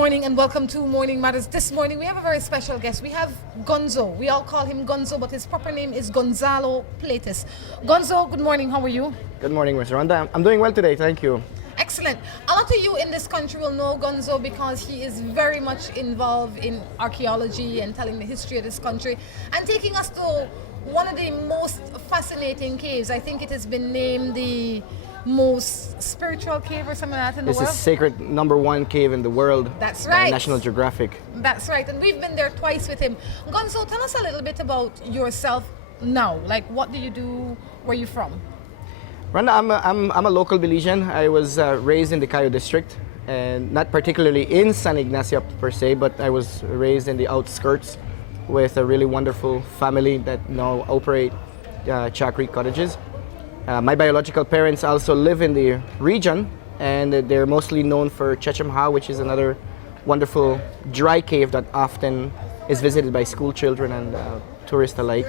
morning and welcome to Morning Matters. This morning we have a very special guest. We have Gonzo. We all call him Gonzo, but his proper name is Gonzalo Plates. Gonzo, good morning. How are you? Good morning, Ms. Rhonda. I'm doing well today, thank you. Excellent. A lot of you in this country will know Gonzo because he is very much involved in archaeology and telling the history of this country and taking us to one of the most fascinating caves. I think it has been named the most spiritual cave or something like that in the world. This is sacred #1 cave in the world. That's by right. National Geographic. That's right. And we've been there twice with him. Gonzo, tell us a little bit about yourself now. Like, what do you do? Where are you from? Rhonda, I'm a local Belizean. I was raised in the Cayo district, and not particularly in San Ignacio per se, but I was raised in the outskirts with a really wonderful family that now operate Chalk Creek cottages. My biological parents also live in the region, and they're mostly known for Chechemha, which is another wonderful dry cave that often is visited by school children and tourists alike.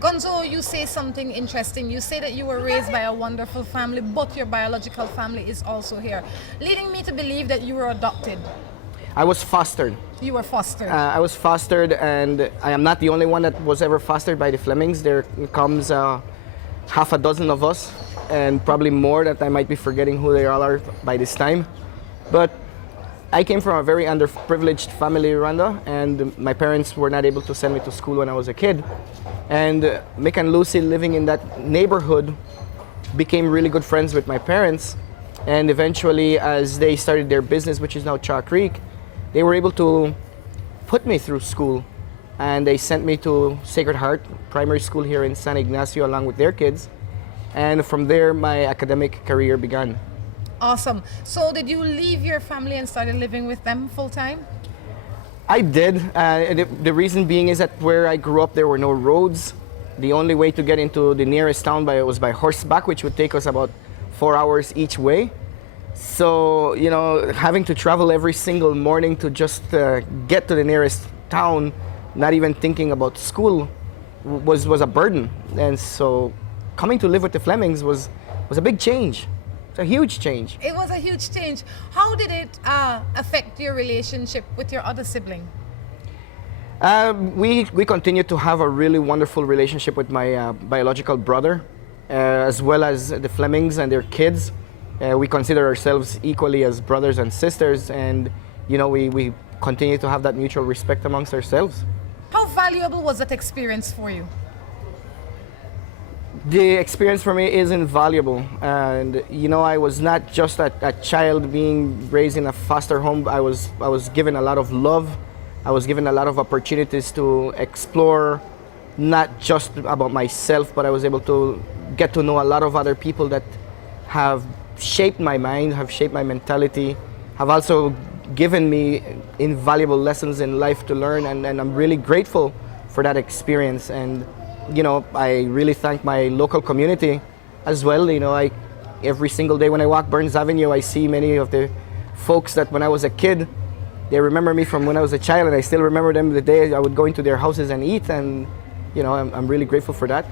Gonzo, you say something interesting. You say that you were raised by a wonderful family, but your biological family is also here, leading me to believe that you were adopted. I was fostered. You were fostered. I was fostered, and I am not the only one that was ever fostered by the Flemings. There comes half a dozen of us, and probably more that I might be forgetting who they all are by this time. But I came from a very underprivileged family, Rhonda, and my parents were not able to send me to school when I was a kid. And Mick and Lucy, living in that neighborhood, became really good friends with my parents. And eventually, as they started their business, which is now Chalk Creek, they were able to put me through school. And they sent me to Sacred Heart Primary School here in San Ignacio along with their kids. And from there, my academic career began. Awesome. So did you leave your family and started living with them full time? I did. The reason being is that where I grew up, there were no roads. The only way to get into the nearest town was by horseback, which would take us about 4 hours each way. So, you know, having to travel every single morning to just get to the nearest town, not even thinking about school, was a burden. And so coming to live with the Flemings was a big change. It's a huge change. It was a huge change. How did it affect your relationship with your other sibling? We continue to have a really wonderful relationship with my biological brother, as well as the Flemings and their kids. We consider ourselves equally as brothers and sisters, and you know, we continue to have that mutual respect amongst ourselves. How valuable was that experience for you? The experience for me is invaluable, and you know, I was not just a child being raised in a foster home. I was given a lot of love. I was given a lot of opportunities to explore, not just about myself, but I was able to get to know a lot of other people that have shaped my mind, have shaped my mentality, have also given me invaluable lessons in life to learn, and I'm really grateful for that experience. And you know, I really thank my local community as well. You know, every single day when I walk Burns Avenue, I see many of the folks that when I was a kid, they remember me from when I was a child, and I still remember them the day I would go into their houses and eat, and you know, I'm really grateful for that.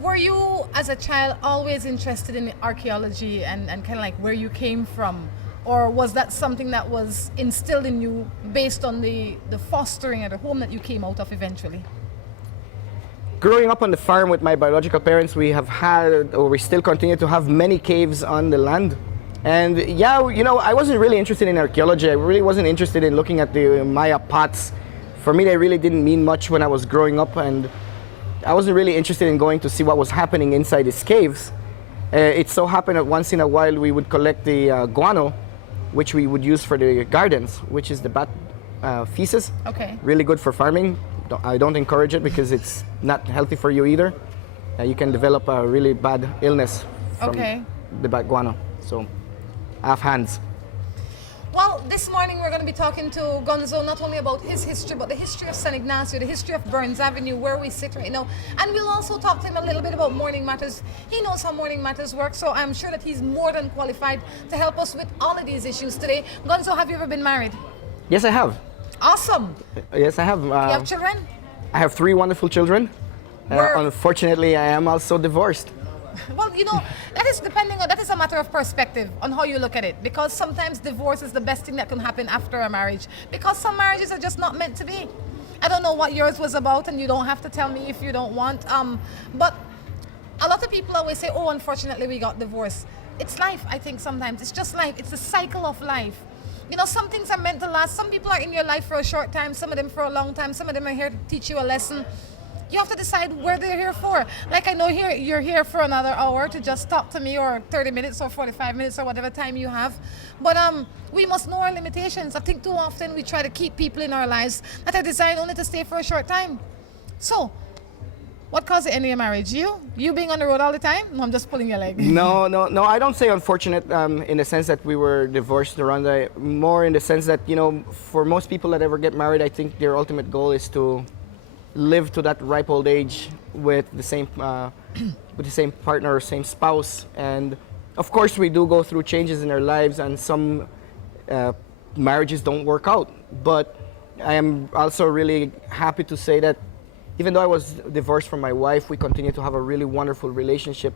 Were you, as a child, always interested in archaeology and kind of like where you came from? Or was that something that was instilled in you based on the fostering at the home that you came out of eventually? Growing up on the farm with my biological parents, we have had, or we still continue to have, many caves on the land. And yeah, you know, I wasn't really interested in archaeology. I really wasn't interested in looking at the Maya pots. For me, they really didn't mean much when I was growing up, and I wasn't really interested in going to see what was happening inside these caves. It so happened that once in a while we would collect the guano, which we would use for the gardens, which is the bat feces. Okay. Really good for farming. I don't encourage it because it's not healthy for you either. You can develop a really bad illness from the bat guano. So, I have hands. Well, this morning we're going to be talking to Gonzo not only about his history, but the history of San Ignacio, the history of Burns Avenue, where we sit right now. And we'll also talk to him a little bit about Morning Matters. He knows how Morning Matters works, so I'm sure that he's more than qualified to help us with all of these issues today. Gonzo, have you ever been married? Yes, I have. Awesome. Yes, I have. You have children? I have 3 wonderful children. Unfortunately, I am also divorced. Well, that is a matter of perspective on how you look at it. Because sometimes divorce is the best thing that can happen after a marriage. Because some marriages are just not meant to be. I don't know what yours was about, and you don't have to tell me if you don't want. But a lot of people always say, "Oh, unfortunately, we got divorced." It's life. I think sometimes it's just life. It's the cycle of life. Some things are meant to last. Some people are in your life for a short time. Some of them for a long time. Some of them are here to teach you a lesson. You have to decide where they're here for. Like I know you're here for another hour to just talk to me, or 30 minutes or 45 minutes or whatever time you have. But we must know our limitations. I think too often we try to keep people in our lives that are designed only to stay for a short time. So, what caused the end of your marriage? You being on the road all the time? No, I'm just pulling your leg. No. I don't say unfortunate in the sense that we were divorced, Rhonda. More in the sense that, for most people that ever get married, I think their ultimate goal is to live to that ripe old age with the same partner or same spouse. And of course, we do go through changes in our lives, and some marriages don't work out. But I am also really happy to say that even though I was divorced from my wife, we continue to have a really wonderful relationship,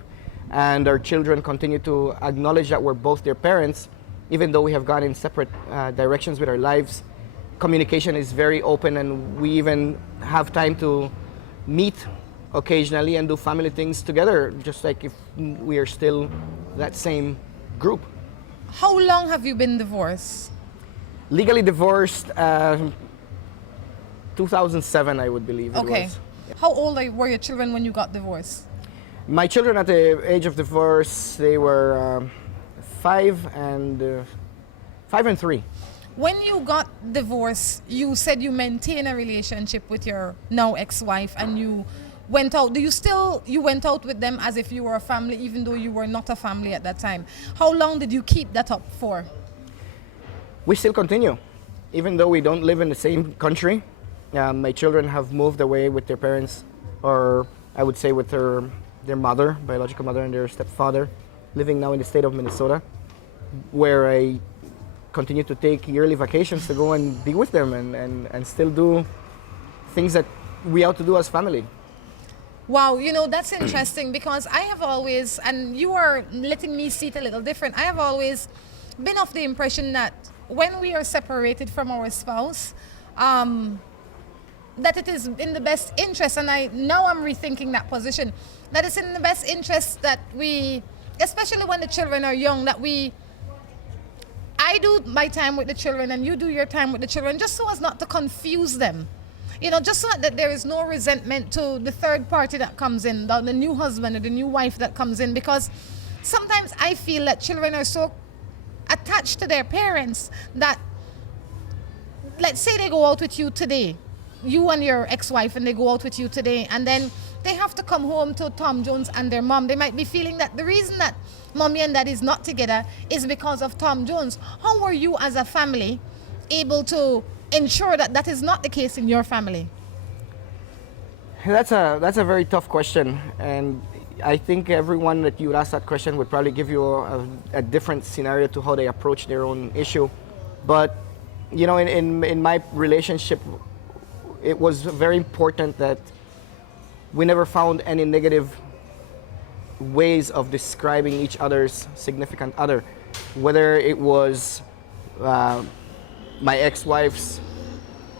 and our children continue to acknowledge that we're both their parents, even though we have gone in separate directions with our lives. Communication is very open, and we even have time to meet occasionally and do family things together, just like if we are still that same group. How long have you been divorced? Legally divorced, 2007, I would believe it was. How old were your children when you got divorced? My children at the age of divorce, they were 5 and 3. When you got divorced, you said you maintain a relationship with your now ex-wife, and you went out. You went out with them as if you were a family, even though you were not a family at that time? How long did you keep that up for? We still continue, even though we don't live in the same country. My children have moved away with their parents, or I would say with their mother, biological mother, and their stepfather, living now in the state of Minnesota, where I continue to take yearly vacations to go and be with them and still do things that we ought to do as family. Wow, that's interesting, because I have always, and you are letting me see it a little different, I have always been of the impression that when we are separated from our spouse, that it is in the best interest, and now I'm rethinking that position, that it's in the best interest that we, especially when the children are young, that I do my time with the children and you do your time with the children, just so as not to confuse them. Just so that there is no resentment to the third party that comes in, the new husband or the new wife that comes in, because sometimes I feel that children are so attached to their parents that, let's say they go out with you today, you and your ex-wife, and they go out with you today, and then they have to come home to Tom Jones and their mom. They might be feeling that the reason that mommy and daddy is not together is because of Tom Jones. How are you as a family able to ensure that that is not the case in your family? That's a very tough question, and I think everyone that you would ask that question would probably give you a different scenario to how they approach their own issue. But in my relationship, it was very important that we never found any negative ways of describing each other's significant other. Whether it was my ex-wife's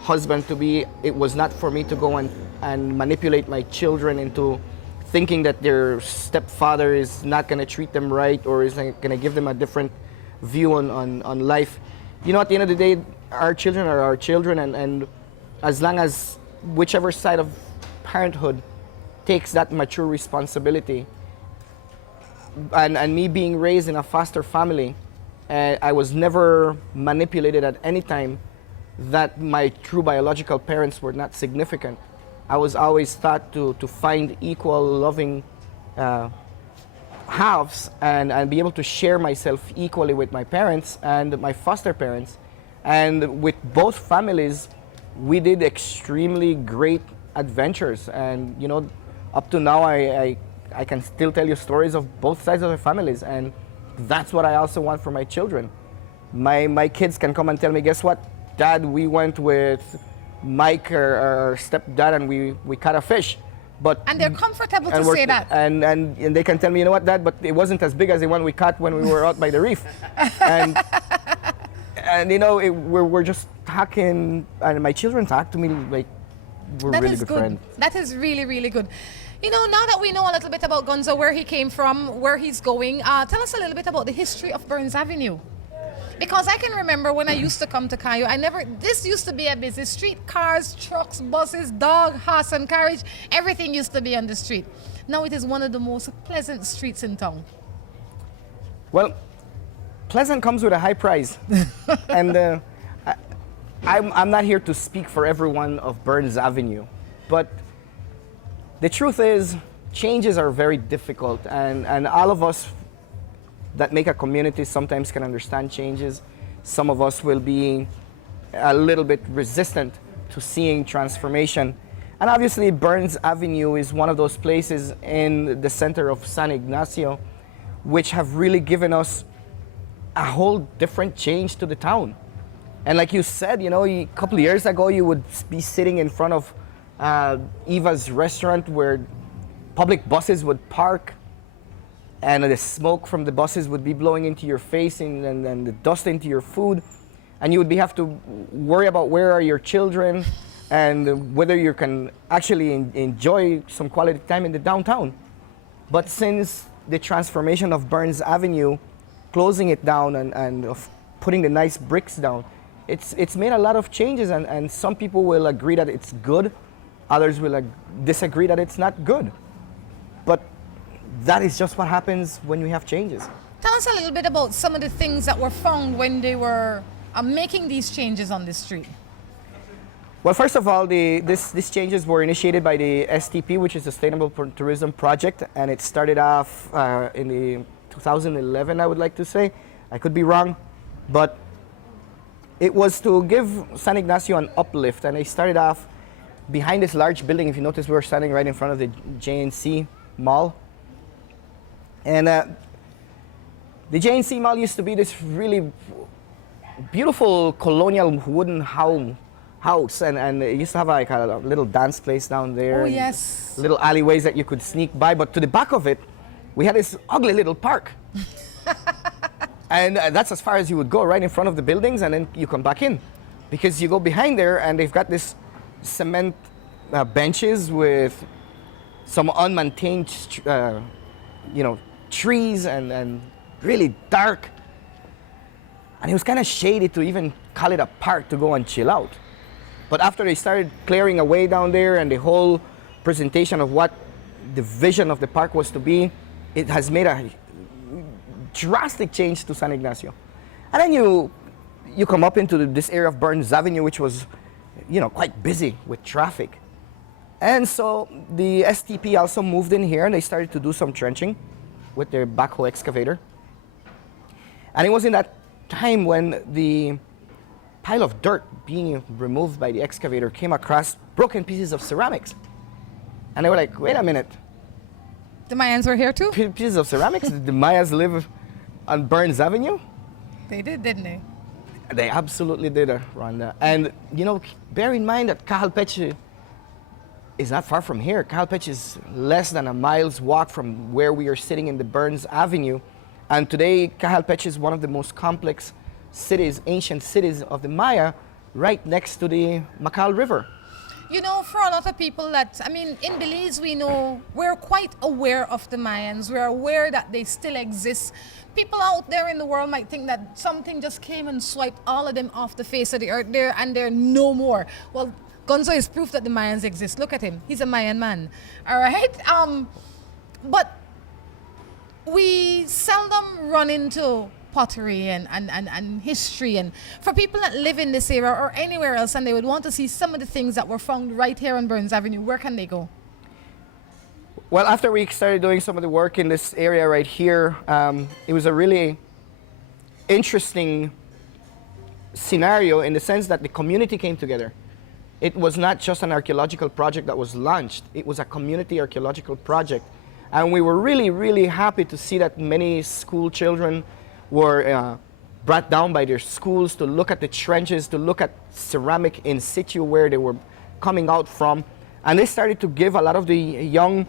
husband-to-be, it was not for me to go and manipulate my children into thinking that their stepfather is not going to treat them right, or is going to give them a different view on life. At the end of the day, our children are our children, and as long as whichever side of parenthood takes that mature responsibility, and me being raised in a foster family, I was never manipulated at any time that my true biological parents were not significant. I was always taught to find equal, loving halves and be able to share myself equally with my parents and my foster parents. And with both families, we did extremely great adventures. And up to now, I can still tell you stories of both sides of the families, and that's what I also want for my children. My kids can come and tell me, guess what, Dad, we went with Mike, our stepdad, and we caught a fish. But And they're comfortable to and we're- say that. and they can tell me, you know what, Dad, but it wasn't as big as the one we caught when we were out by the reef. And and you know, we're just talking, and my children talk to me like we're That really is good good. friends. That is really, really good. You know, now that we know a little bit about Gonzo, where he came from, where he's going, tell us a little bit about the history of Burns Avenue. Because I can remember when I used to come to Cayo, this used to be a busy street. Cars, trucks, buses, dog, horse and carriage, everything used to be on the street. Now it is one of the most pleasant streets in town. Well, pleasant comes with a high price. And I'm not here to speak for everyone of Burns Avenue, but the truth is changes are very difficult, and all of us that make a community sometimes can understand changes. Some of us will be a little bit resistant to seeing transformation. And obviously Burns Avenue is one of those places in the center of San Ignacio which have really given us a whole different change to the town. And like you said, you know, a couple of years ago, you would be sitting in front of Eva's restaurant where public buses would park, and the smoke from the buses would be blowing into your face and the dust into your food. And you would have to worry about where are your children and whether you can actually enjoy some quality time in the downtown. But since the transformation of Burns Avenue, closing it down and of putting the nice bricks down, it's made a lot of changes, and some people will agree that it's good, others will disagree that it's not good. But that is just what happens when we have changes. Tell us a little bit about some of the things that were found when they were making these changes on the street. Well, first of all, these changes were initiated by the STP, which is Sustainable Tourism Project, and it started off in the 2011, I would like to say. I could be wrong, but it was to give San Ignacio an uplift, and they started off behind this large building. If you notice, we were standing right in front of the JNC Mall. And the JNC Mall used to be this really beautiful colonial wooden house, and it used to have like a little dance place down there. Oh, and yes. little alleyways that you could sneak by, but to the back of it, we had this ugly little park. And that's as far as you would go, right in front of the buildings, and then you come back in. Because you go behind there, and they've got this cement benches with some unmaintained, trees and really dark. And it was kind of shady to even call it a park to go and chill out. But after they started clearing away down there and the whole presentation of what the vision of the park was to be, it has made a drastic change to San Ignacio. And then you come up into this area of Burns Avenue, which was, quite busy with traffic. And so the STP also moved in here, and they started to do some trenching with their backhoe excavator. And it was in that time when the pile of dirt being removed by the excavator came across broken pieces of ceramics. And they were like, wait a minute. The Mayans were here too? Pieces of ceramics? Did the Mayas live on Burns Avenue? They did, didn't they? They absolutely did, Rhonda. And, bear in mind that Cajalpeche is not far from here. Cajalpeche is less than a mile's walk from where we are sitting in the Burns Avenue. And today, Cajalpeche is one of the most complex cities, ancient cities of the Maya, right next to the Macal River. For a lot of people in Belize, we're quite aware of the Mayans. We're aware that they still exist. People out there in the world might think that something just came and swiped all of them off the face of the earth there, and they're no more. Well, Gonzo is proof that the Mayans exist. Look at him. He's a Mayan man. All right? But we seldom run into pottery and history, and for people that live in this area or anywhere else and they would want to see some of the things that were found right here on Burns Avenue, where can they go? Well, after we started doing some of the work in this area right here, it was a really interesting scenario in the sense that the community came together. It was not just an archaeological project that was launched, it was a community archaeological project. And we were really, really happy to see that many school children were brought down by their schools to look at the trenches, to look at ceramic in situ where they were coming out from. And they started to give a lot of the young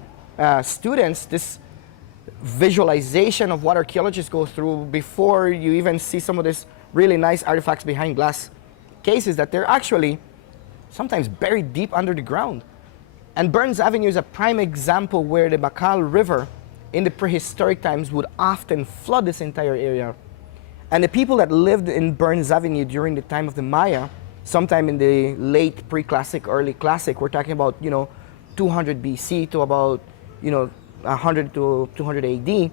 students this visualization of what archaeologists go through before you even see some of these really nice artifacts behind glass cases that they're actually sometimes buried deep under the ground. And Burns Avenue is a prime example where the Bacal River in the prehistoric times would often flood this entire area. And the people that lived in Burns Avenue during the time of the Maya, sometime in the late pre-classic, early classic, we're talking about, 200 BC to about, 100 to 200 AD,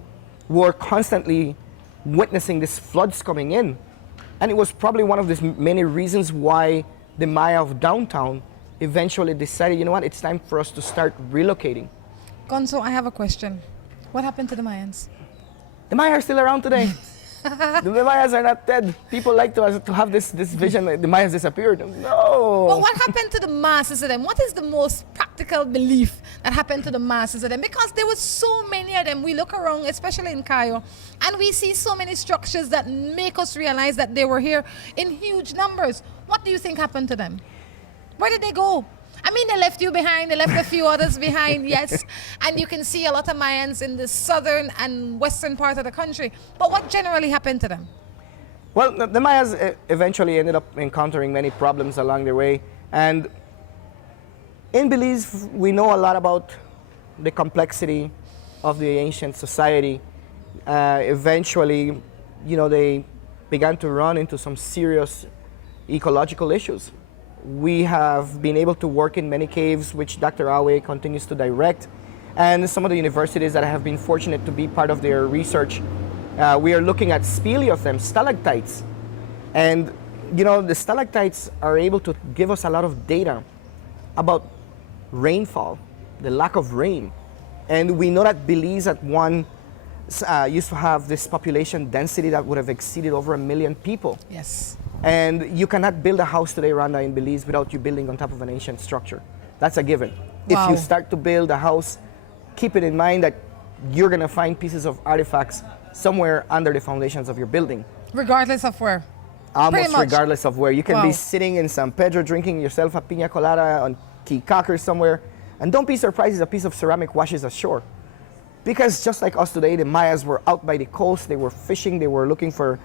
were constantly witnessing these floods coming in. And it was probably one of the many reasons why the Maya of downtown eventually decided, you know what, it's time for us to start relocating. Gonzo, I have a question. What happened to the Mayans? The Maya are still around today. The Mayas are not dead. People like to have this vision that the Mayas disappeared. No. But what happened to the masses of them? What is the most practical belief that happened to the masses of them? Because there were so many of them. We look around, especially in Cairo, and we see so many structures that make us realize that they were here in huge numbers. What do you think happened to them? Where did they go? I mean, they left you behind, they left a few others behind, yes. And you can see a lot of Mayans in the southern and western part of the country. But what generally happened to them? Well, the Mayas eventually ended up encountering many problems along their way. And in Belize, we know a lot about the complexity of the ancient society. Eventually, they began to run into some serious ecological issues. We have been able to work in many caves, which Dr. Awe continues to direct, and some of the universities that have been fortunate to be part of their research. We are looking at speleothem, stalactites. And, the stalactites are able to give us a lot of data about rainfall, the lack of rain. And we know that Belize at one used to have this population density that would have exceeded over 1 million people. Yes. And you cannot build a house today, Rhonda, in Belize without you building on top of an ancient structure. That's a given. Wow. If you start to build a house, keep it in mind that you're going to find pieces of artifacts somewhere under the foundations of your building. Regardless of where? Almost regardless of where. You can Wow. be sitting in San Pedro drinking yourself a piña colada on Key Cocker somewhere, and don't be surprised if a piece of ceramic washes ashore. Because just like us today, the Mayas were out by the coast, they were fishing, they were looking for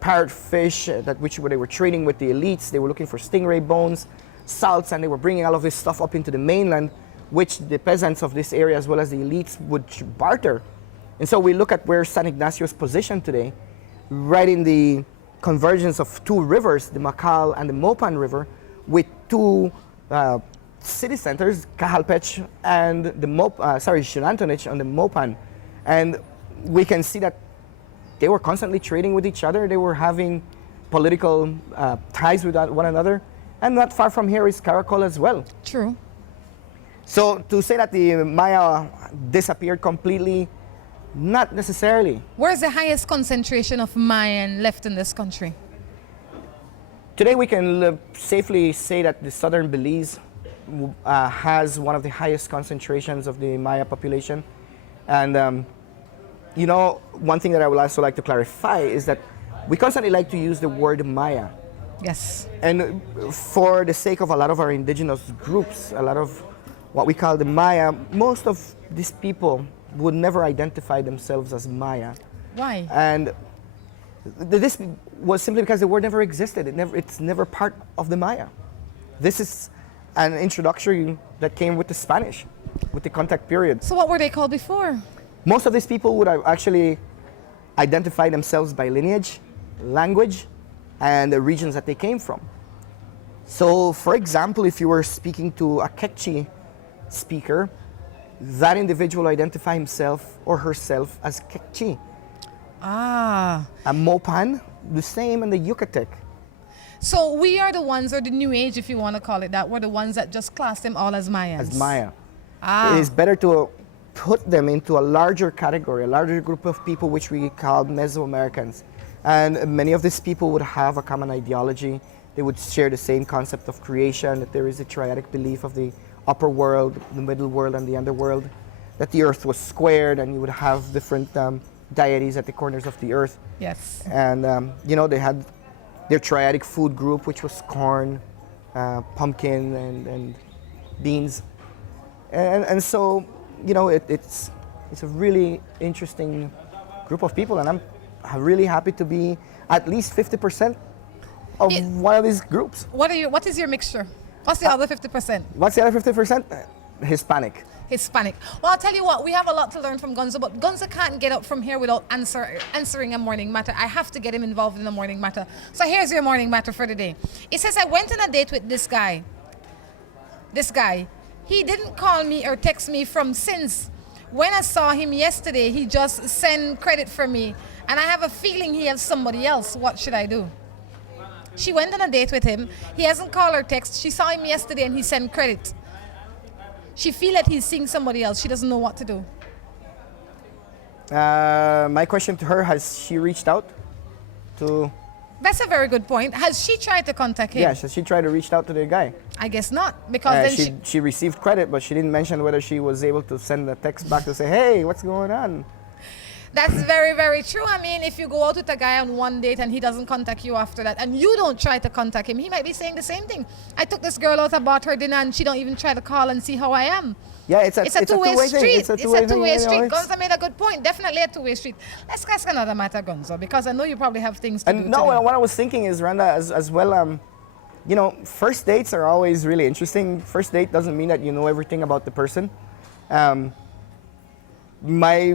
parrotfish, which they were trading with the elites. They were looking for stingray bones, salts, and they were bringing all of this stuff up into the mainland, which the peasants of this area as well as the elites would barter. And so we look at where San Ignacio is positioned today, right in the convergence of two rivers, the Macal and the Mopan River, with two city centers, Cajalpech and the Xunantunich on the Mopan. And we can see that they were constantly trading with each other. They were having political ties with one another. And not far from here is Caracol as well. True. So to say that the Maya disappeared completely, not necessarily. Where's the highest concentration of Mayan left in this country? Today we can safely say that the southern Belize has one of the highest concentrations of the Maya population. And one thing that I would also like to clarify is that we constantly like to use the word Maya. Yes. And for the sake of a lot of our indigenous groups, a lot of what we call the Maya, most of these people would never identify themselves as Maya. Why? And this was simply because the word never existed. It's never part of the Maya. This is an introduction that came with the Spanish, with the contact period. So what were they called before? Most of these people would have actually identified themselves by lineage, language, and the regions that they came from. So, for example, if you were speaking to a Quechua speaker, that individual identify himself or herself as Quechua. Ah. A Mopan, the same, and the Yucatec. So we are the ones, or the new age, if you want to call it that, we're the ones that just class them all as Mayans. As Maya. Ah. It is better to put them into a larger category, a larger group of people which we call Mesoamericans. And many of these people would have a common ideology. They would share the same concept of creation, that there is a triadic belief of the upper world, the middle world, and the underworld, that the earth was squared and you would have different deities at the corners of the earth. Yes. And, they had their triadic food group, which was corn, pumpkin, and beans, and so it's a really interesting group of people, and I'm really happy to be at least 50% of one of these groups. What is your mixture? What's the other 50%? What's the other 50%? Hispanic. Hispanic. Well, I'll tell you what, we have a lot to learn from Gonzo, but Gonzo can't get up from here without answering a morning matter. I have to get him involved in the morning matter. So here's your morning matter for the day. It says, I went on a date with this guy. He didn't call me or text me from since. When I saw him yesterday, he just sent credit for me, and I have a feeling he has somebody else. What should I do? She went on a date with him. He hasn't called or text. She saw him yesterday and he sent credit. She feels that he's seeing somebody else. She doesn't know what to do. My question to her, has she reached out to... That's a very good point. Has she tried to contact him? Yeah, she tried to reach out to the guy. I guess not, because then she received credit, but she didn't mention whether she was able to send a text back to say, hey, what's going on? That's very, very true. I mean, if you go out with a guy on one date and he doesn't contact you after that, and you don't try to contact him, he might be saying the same thing. I took this girl out, I bought her dinner, and she don't even try to call and see how I am. Yeah, it's a two-way street. It's a two-way street. You know, Gonzo made a good point. Definitely a two-way street. Let's ask another matter, Gonzo, because I know you probably have things to do. No, what I was thinking is, Rhonda, as well, first dates are always really interesting. First date doesn't mean that you know everything about the person. My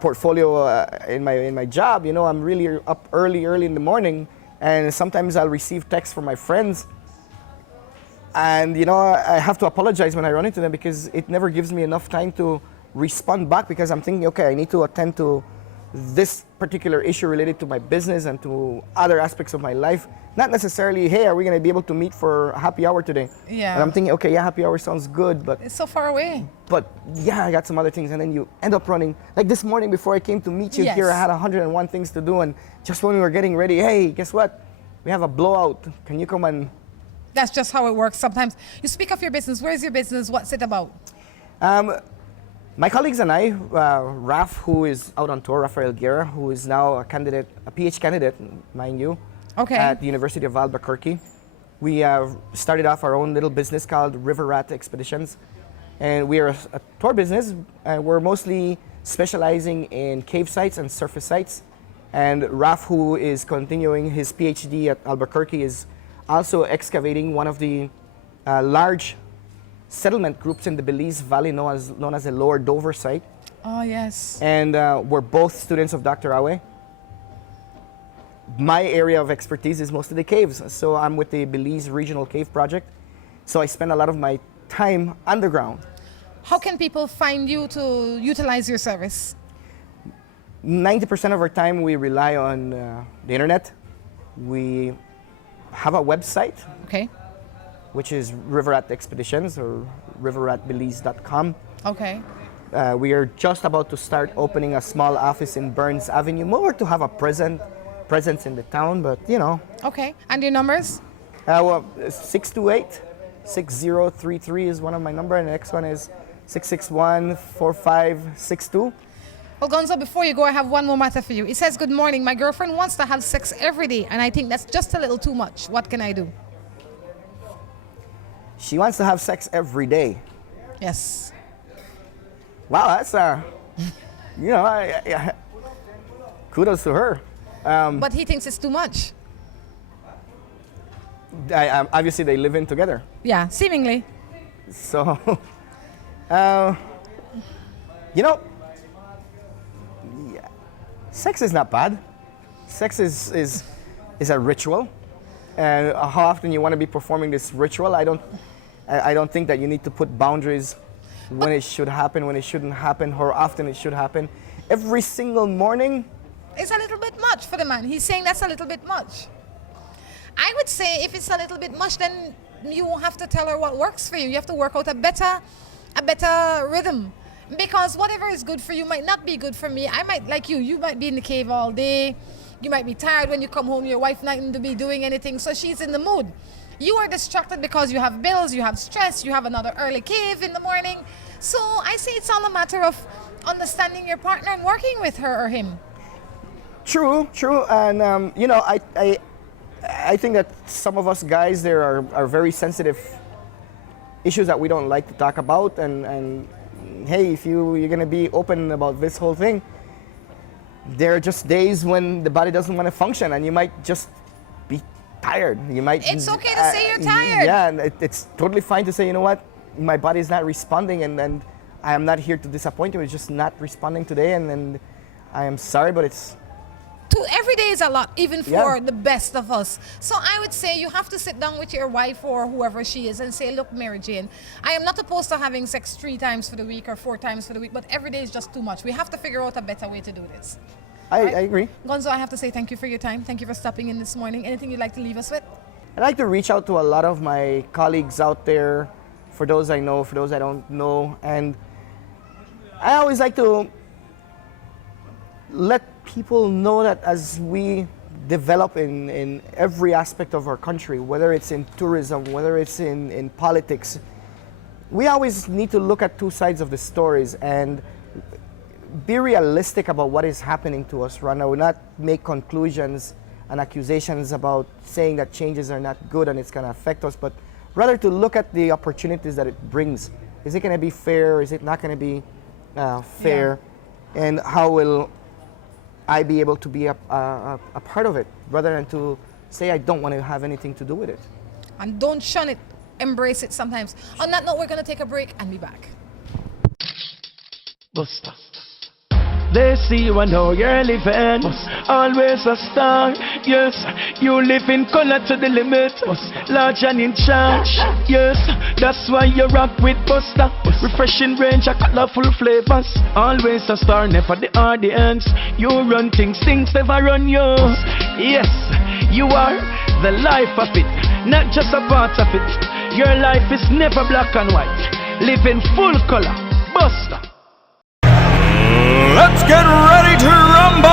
portfolio in my job, I'm really up early in the morning, and sometimes I'll receive texts from my friends, and I have to apologize when I run into them because it never gives me enough time to respond back, because I'm thinking, okay, I need to attend to this particular issue related to my business and to other aspects of my life. Not necessarily, hey, are we going to be able to meet for happy hour today? Yeah. And I'm thinking, okay, yeah, happy hour sounds good, but... It's so far away. But yeah, I got some other things, and then you end up running. Like this morning before I came to meet you Yes. here, I had 101 things to do, and just when we were getting ready, hey, guess what? We have a blowout. Can you come and... That's just how it works sometimes. You speak of your business. Where's your business? What's it about? My colleagues and I, Raf, who is out on tour, Rafael Guerra, who is now a PhD candidate, mind you, Okay. at the University of Albuquerque. We started off our own little business called River Rat Expeditions. And we are a tour business, and we're mostly specializing in cave sites and surface sites. And Raf, who is continuing his PhD at Albuquerque, is also excavating one of the large settlement groups in the Belize Valley known as the Lower Dover site. Oh, yes. And we're both students of Dr. Awe. My area of expertise is mostly the caves. So I'm with the Belize Regional Cave Project. So I spend a lot of my time underground. How can people find you to utilize your service? 90% of our time we rely on the internet. We have a website, Okay. which is River Rat Expeditions or riverratbelize.com. Okay. We are just about to start opening a small office in Burns Avenue, more to have a presence in the town, but Okay. And your numbers? 628-6033 is one of my number, and the next one is 661-4562. Well, Gonzo, before you go, I have one more matter for you. It says, good morning. My girlfriend wants to have sex every day, and I think that's just a little too much. What can I do? She wants to have sex every day. Yes. Wow, that's kudos to her. But he thinks it's too much. Obviously, they live in together. Yeah, seemingly. So, sex is not bad. Sex is a ritual, and how often you want to be performing this ritual, I don't think that you need to put boundaries when it should happen, when it shouldn't happen, how often it should happen. Every single morning. It's a little bit much for the man. He's saying that's a little bit much. I would say if it's a little bit much, then you won't have to tell her what works for you. You have to work out a better rhythm. Because whatever is good for you might not be good for me. I might, like you might be in the cave all day. You might be tired when you come home, your wife not to be doing anything, so she's in the mood. You are distracted because you have bills, you have stress, you have another early cave in the morning. So I say it's all a matter of understanding your partner and working with her or him. True, and I think that some of us guys there are very sensitive issues that we don't like to talk about, and hey, if you're gonna be open about this whole thing, there are just days when the body doesn't want to function, and you might just be tired. You might. It's okay to say you're tired. Yeah, and it's totally fine to say, you know what, my body is not responding, and I am not here to disappoint you. It's just not responding today, and I am sorry, but it's. Every day is a lot, even for the best of us. So I would say you have to sit down with your wife or whoever she is and say, look, Mary Jane, I am not opposed to having sex 3 times for the week or 4 times for the week, but every day is just too much. We have to figure out a better way to do this. I agree. Gonzo, I have to say thank you for your time. Thank you for stopping in this morning. Anything you'd like to leave us with? I'd like to reach out to a lot of my colleagues out there, for those I know, for those I don't know, and I always like to let people know that as we develop in every aspect of our country, whether it's in tourism, whether it's in politics, we always need to look at 2 sides of the stories and be realistic about what is happening to us, Rhonda. We not make conclusions and accusations about saying that changes are not good and it's going to affect us, but rather to look at the opportunities that it brings. Is it going to be fair? Is it not going to be fair? Yeah. And how will I be able to be a part of it, rather than to say I don't want to have anything to do with it. And don't shun it, embrace it sometimes. On that note, we're going to take a break and be back. Buster. They see you and know you're living. Always a star. Yes, you live in color to the limit. Large and in charge. Yes, that's why you rock with Buster. Refreshing range of colorful flavors. Always a star, never the audience. You run things never run you. Yes, you are the life of it, not just a part of it. Your life is never black and white. Live in full color. Buster. Let's get ready to rumble!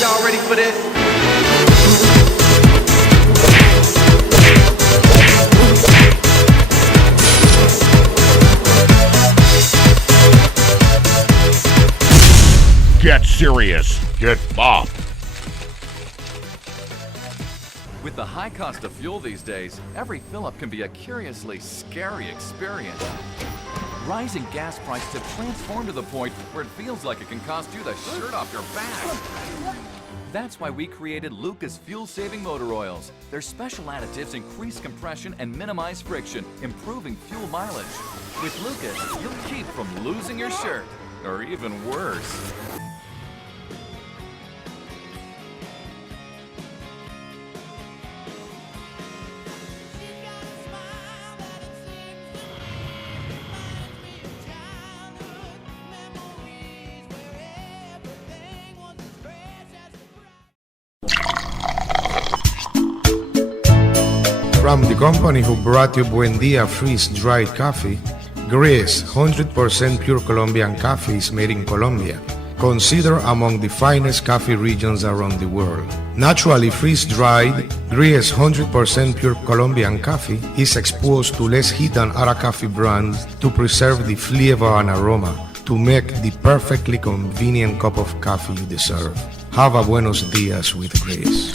Y'all ready for this? Get serious. Get bopped. With the high cost of fuel these days, every fill-up can be a curiously scary experience. Rising gas prices have transformed to the point where it feels like it can cost you the shirt off your back. That's why we created Lucas fuel-saving motor oils. Their special additives increase compression and minimize friction, improving fuel mileage. With Lucas, you'll keep from losing your shirt, or even worse. From the company who brought you Buen Dia freeze-dried coffee, Gris 100% pure Colombian coffee is made in Colombia, considered among the finest coffee regions around the world. Naturally freeze-dried, Gris 100% pure Colombian coffee is exposed to less heat than other coffee brands to preserve the flavor and aroma to make the perfectly convenient cup of coffee you deserve. Have a buenos dias with Grace.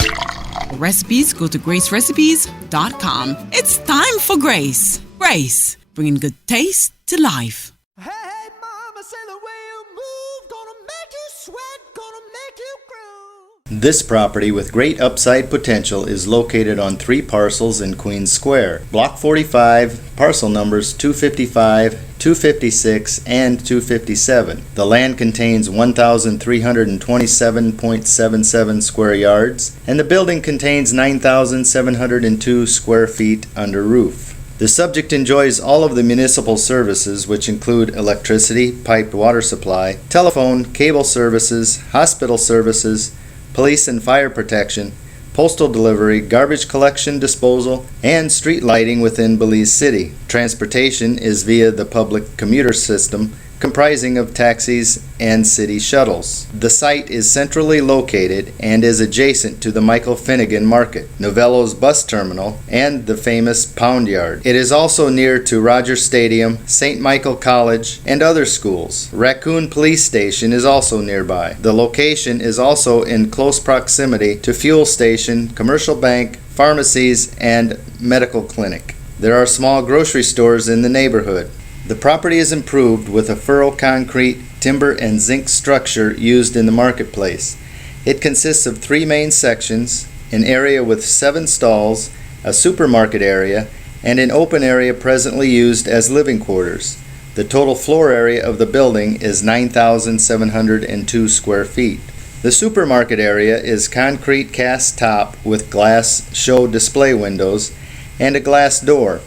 Recipes, go to gracerecipes.com. It's time for Grace. Grace, bringing good taste to life. Hey, hey, mama, say the way you move, gonna make you sweat, gonna make you groove. This property with great upside potential is located on 3 parcels in Queens Square. Block 45, parcel numbers 255, 256, and 257. The land contains 1,327.77 square yards, and the building contains 9,702 square feet under roof. The subject enjoys all of the municipal services, which include electricity, piped water supply, telephone, cable services, hospital services, police and fire protection, postal delivery, garbage collection, disposal, and street lighting within Belize City. Transportation is via the public commuter system comprising of taxis and city shuttles. The site is centrally located and is adjacent to the Michael Finnegan Market, Novello's bus terminal, and the famous Pound Yard. It is also near to Rogers Stadium, St. Michael College, and other schools. Raccoon Police Station is also nearby. The location is also in close proximity to fuel station, commercial bank, pharmacies, and medical clinic. There are small grocery stores in the neighborhood. The property is improved with a furrow concrete, timber, and zinc structure used in the marketplace. It consists of 3 main sections, an area with 7 stalls, a supermarket area, and an open area presently used as living quarters. The total floor area of the building is 9,702 square feet. The supermarket area is concrete cast top with glass show display windows and a glass door,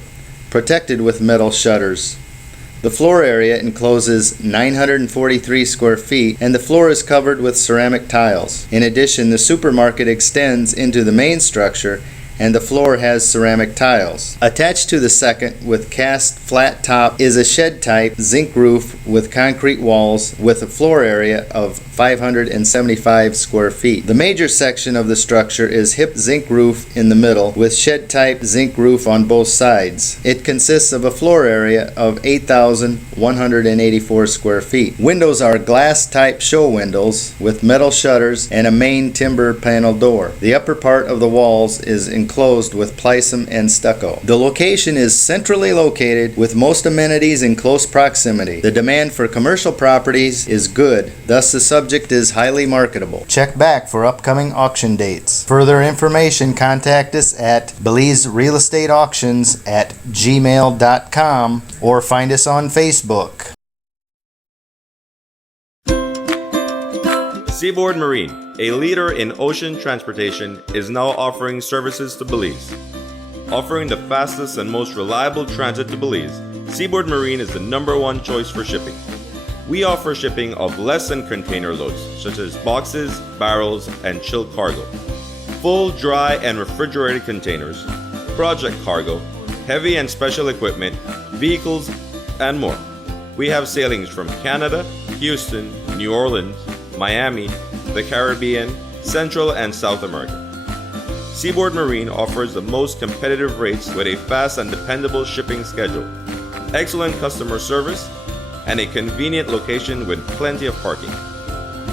protected with metal shutters. The floor area encloses 943 square feet and the floor is covered with ceramic tiles. In addition, the supermarket extends into the main structure and the floor has ceramic tiles. Attached to the second with cast flat top is a shed type zinc roof with concrete walls with a floor area of 575 square feet. The major section of the structure is hip zinc roof in the middle with shed type zinc roof on both sides. It consists of a floor area of 8,184 square feet. Windows are glass type show windows with metal shutters and a main timber panel door. The upper part of the walls is enclosed with plysim and stucco. The location is centrally located with most amenities in close proximity. The demand for commercial properties is good, thus the subject is highly marketable. Check back for upcoming auction dates. Further information, contact us at belizerealestateauctions@gmail.com or find us on Facebook. Seaboard Marine, a leader in ocean transportation, is now offering services to Belize. Offering the fastest and most reliable transit to Belize, Seaboard Marine is the #1 choice for shipping. We offer shipping of less than container loads, such as boxes, barrels, and chilled cargo, full, dry, and refrigerated containers, project cargo, heavy and special equipment, vehicles, and more. We have sailings from Canada, Houston, New Orleans, Miami, the Caribbean, Central and South America. Seaboard Marine offers the most competitive rates with a fast and dependable shipping schedule, excellent customer service, and a convenient location with plenty of parking.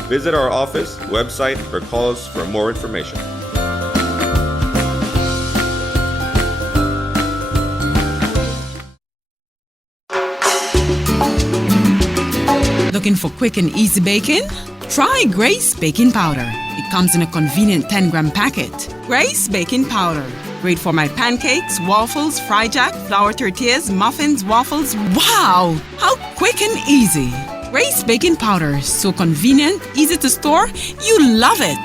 Visit our office, website, or call us for more information. Looking for quick and easy baking? Try Grace Baking Powder. It comes in a convenient 10-gram packet. Grace Baking Powder. Great for my pancakes, waffles, fry jack, flour tortillas, muffins, waffles. Wow! How quick and easy. Grace Baking Powder. So convenient, easy to store. You love it.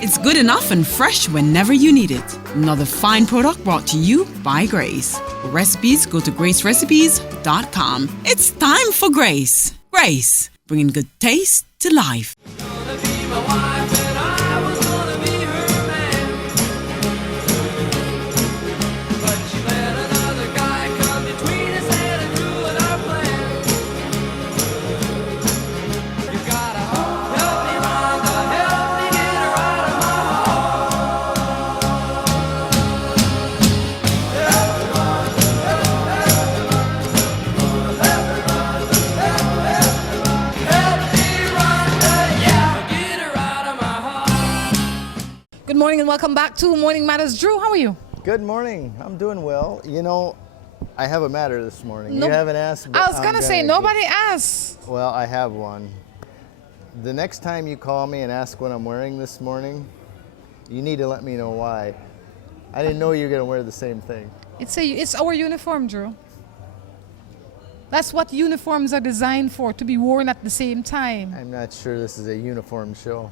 It's good enough and fresh whenever you need it. Another fine product brought to you by Grace. For recipes, go to gracerecipes.com. It's time for Grace. Grace, bringing good taste to life. Good morning and welcome back to Morning Matters. Drew, how are you? Good morning. I'm doing well. You know, I have a matter this morning. No, you haven't asked. But I was going to say, nobody asked. Well, I have one. The next time you call me and ask what I'm wearing this morning, you need to let me know why. I didn't know you were going to wear the same thing. It's our uniform, Drew. That's what uniforms are designed for, to be worn at the same time. I'm not sure this is a uniform show.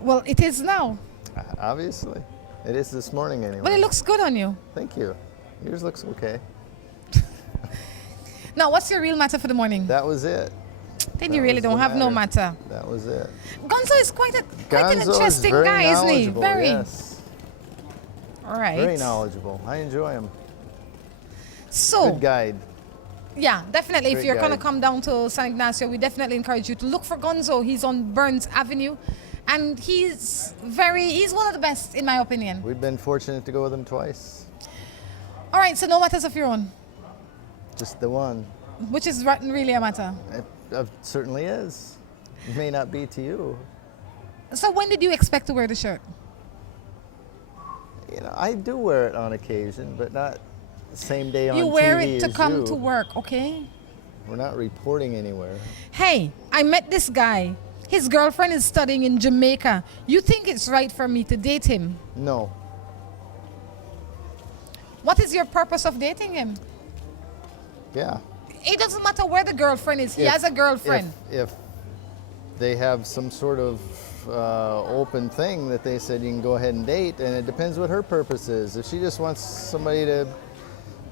Well, it is now. Obviously. It is this morning anyway. But it looks good on you. Thank you. Yours looks okay. Now, what's your real matter for the morning? That was it. Then you really don't have no matter. That was it. Gonzo is quite an Gonzo interesting is very guy, isn't he? knowledgeable, Very. Yes. All right. Very knowledgeable. I enjoy him. So. Good guide. Yeah, definitely. If Great you're guy. going to come down to San Ignacio, we definitely encourage you to look for Gonzo. He's on Burns Avenue. And he's one of the best, in my opinion. We've been fortunate to go with him twice. All right, so no matters of your own, Just the one. which is really a matter. It certainly is. It may not be to you. So when did you expect to wear the shirt? You know, I do wear it on occasion, but not the same day on TV You wear it to as come you. to work, okay? We're not reporting anywhere. Hey, I met this guy. His girlfriend is studying in Jamaica. You think it's right for me to date him? No. What is your purpose of dating him? Yeah. It doesn't matter where the girlfriend is. He has a girlfriend. If they have some sort of open thing that they said you can go ahead and date, and it depends what her purpose is. If she just wants somebody to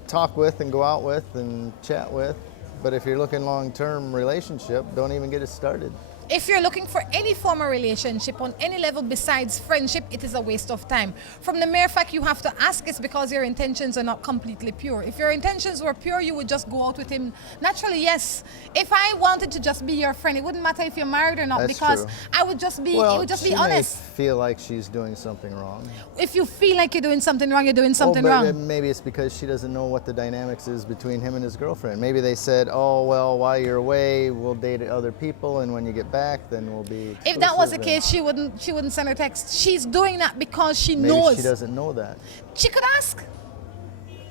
talk with and go out with and chat with, but if you're looking long-term relationship, don't even get it started. If you're looking for any form of relationship on any level besides friendship, it is a waste of time. From the mere fact you have to ask, it's because your intentions are not completely pure. If your intentions were pure, you would just go out with him. Naturally, yes. If I wanted to just be your friend, it wouldn't matter if you're married or not. That's because true. I would just be, Well, it would just she be honest. may feel like she's doing something wrong. If you feel like you're doing something wrong, you're doing something but wrong. maybe it's because she doesn't know what the dynamics is between him and his girlfriend. Maybe they said, oh, well, while you're away, we'll date other people, and when you get back, then we'll be If that was the exclusive, case, she wouldn't send her text. She's doing that because she and maybe knows. she doesn't know that. She could ask.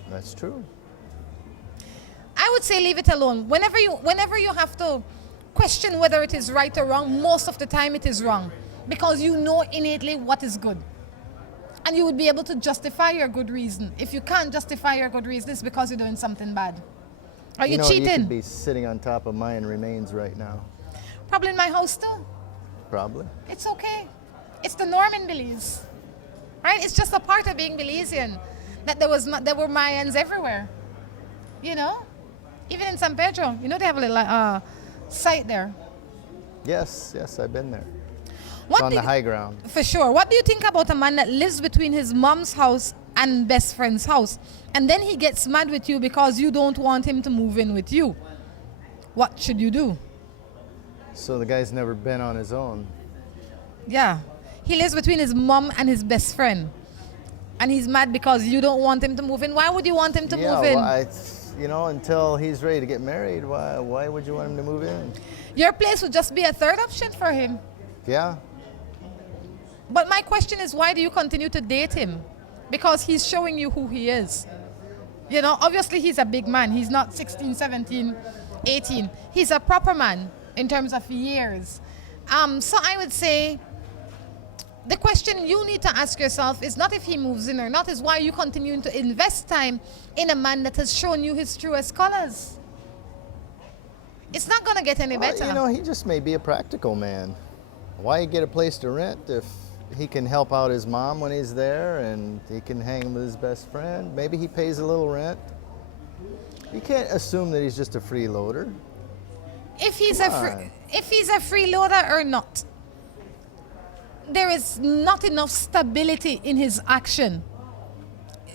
That's true. I would say leave it alone. Whenever you have to question whether it is right or wrong, most of the time it is wrong. Because you know innately what is good. And you would be able to justify your good reason. If you can't justify your good reason, it's because you're doing something bad. Are you know, cheating? you could be sitting on top of mine remains right now. Probably in my house too. Probably. It's okay. It's the norm in Belize. Right? It's just a part of being Belizean. That there were Mayans everywhere. You know? Even in San Pedro. You know they have a little site there. Yes, I've been there. What On do the you- high ground. For sure. What do you think about a man that lives between his mom's house and best friend's house, and then he gets mad with you because you don't want him to move in with you? What should you do? So the guy's never been on his own. Yeah. He lives between his mom and his best friend. And he's mad because you don't want him to move in. Why would you want him to move in? Well, until he's ready to get married, why would you want him to move in? Your place would just be a third option for him. Yeah. But my question is, why do you continue to date him? Because he's showing you who he is. You know, obviously he's a big man. He's not 16, 17, 18. He's a proper man in terms of years. So I would say the question you need to ask yourself is not if he moves in or not, is why you continue to invest time in a man that has shown you his truest colors. It's not going to get any better. He just may be a practical man. Why get a place to rent if he can help out his mom when he's there and he can hang with his best friend? Maybe he pays a little rent. You can't assume that he's just a freeloader. If he's a freeloader or not, there is not enough stability in his action.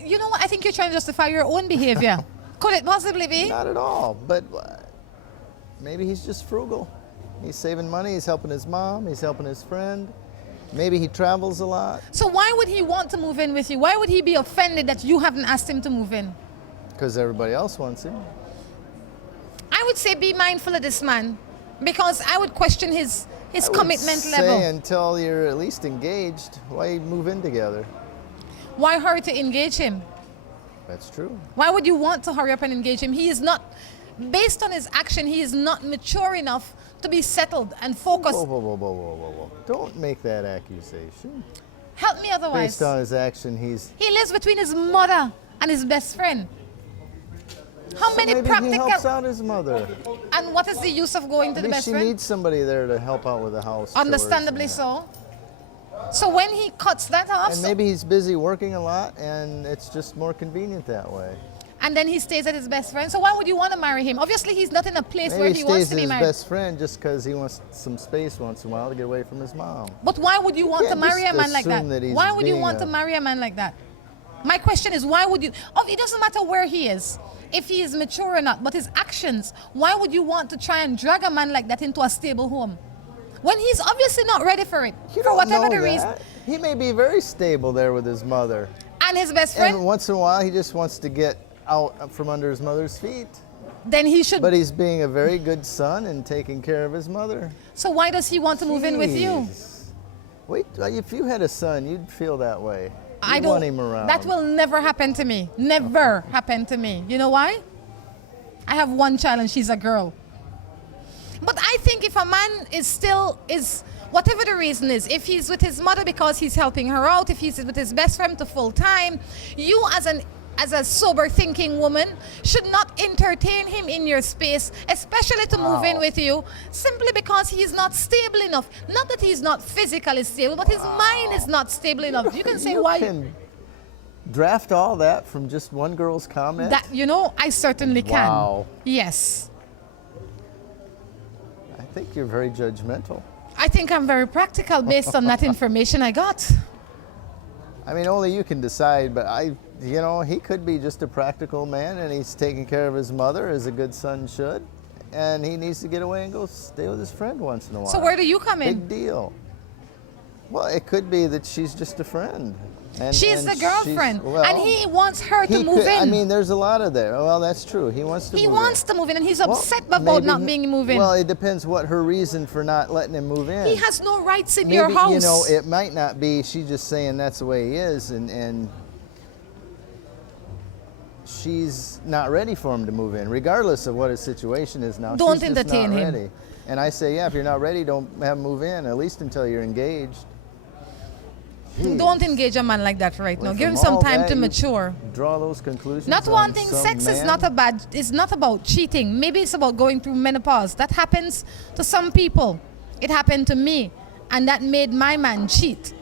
You know what? I think you're trying to justify your own behavior. Could it possibly be? Not at all, but maybe he's just frugal. He's saving money, he's helping his mom, he's helping his friend. Maybe he travels a lot. So why would he want to move in with you? Why would he be offended that you haven't asked him to move in? Because everybody else wants him. I would say be mindful of this man, because I would question his commitment level. Until you're at least engaged, why move in together? Why hurry to engage him? That's true. Why would you want to hurry up and engage him? He is not, based on his action, he is not mature enough to be settled and focused. Whoa. Don't make that accusation. Help me otherwise. Based on his action, He lives between his mother and his best friend. How many maybe practical... he helps out his mother. And what is the use of going to the Maybe best she friend? needs somebody there to help out with the house. Understandably chores so. So when he cuts that off, and maybe he's busy working a lot, and it's just more convenient that way. and then he stays at his best friend. So why would you want to marry him? Obviously, he's not in a place Maybe where he he stays wants to with be his married. best friend just because he wants some space once in a while to get away from his mom. But why would you want to can't marry a just man like that? assume that he's Why would you being want to a- marry a man like that? My question is, why would you? Oh, it doesn't matter where he is, if he is mature or not, but his actions. Why would you want to try and drag a man like that into a stable home when he's obviously not ready for it, You for don't whatever know the reason? that. He may be very stable there with his mother. And his best friend, And once in a while, he just wants to get out from under his mother's feet. then he should. But he's being a very good son and taking care of his mother. So why does he want to move in with you? Jeez. Wait, if you had a son, you'd feel that way. I You'd don't. want him around. That will never happen to me. Never happen to me. You know why? I have one child and she's a girl. But I think if a man is whatever the reason is, if he's with his mother because he's helping her out, if he's with his best friend to full time, you as a sober thinking woman should not entertain him in your space, especially to move in with you, simply because he's not stable enough. Not that he's not physically stable, but his mind is not stable enough. You can say You why. can draft all that from just one girl's comment? That, I certainly can. Wow. Yes. I think you're very judgmental. I think I'm very practical based on that information I got. I mean, only you can decide, but he could be just a practical man and he's taking care of his mother as a good son should. And he needs to get away and go stay with his friend once in a while. So where do you come in? Big deal. Well, it could be that she's just a friend. She's the girlfriend, and he wants her to move in. I mean, there's a lot of there. Well, that's true. He wants to move in. He wants to move in, and he's upset about maybe not being moved in. Well, it depends what her reason for not letting him move in. He has no rights in Maybe, your house. it might not be. She's just saying that's the way he is, and she's not ready for him to move in, regardless of what his situation is now. Don't she's just entertain not him. ready. And I say, yeah, if you're not ready, don't have him move in, at least until you're engaged. Jeez. Don't engage a man like that right now. Well, Give him from some all time that, to you mature. Draw those conclusions. Not on wanting some sex is man? not it's not about cheating. Maybe it's about going through menopause. That happens to some people. It happened to me, and that made my man cheat.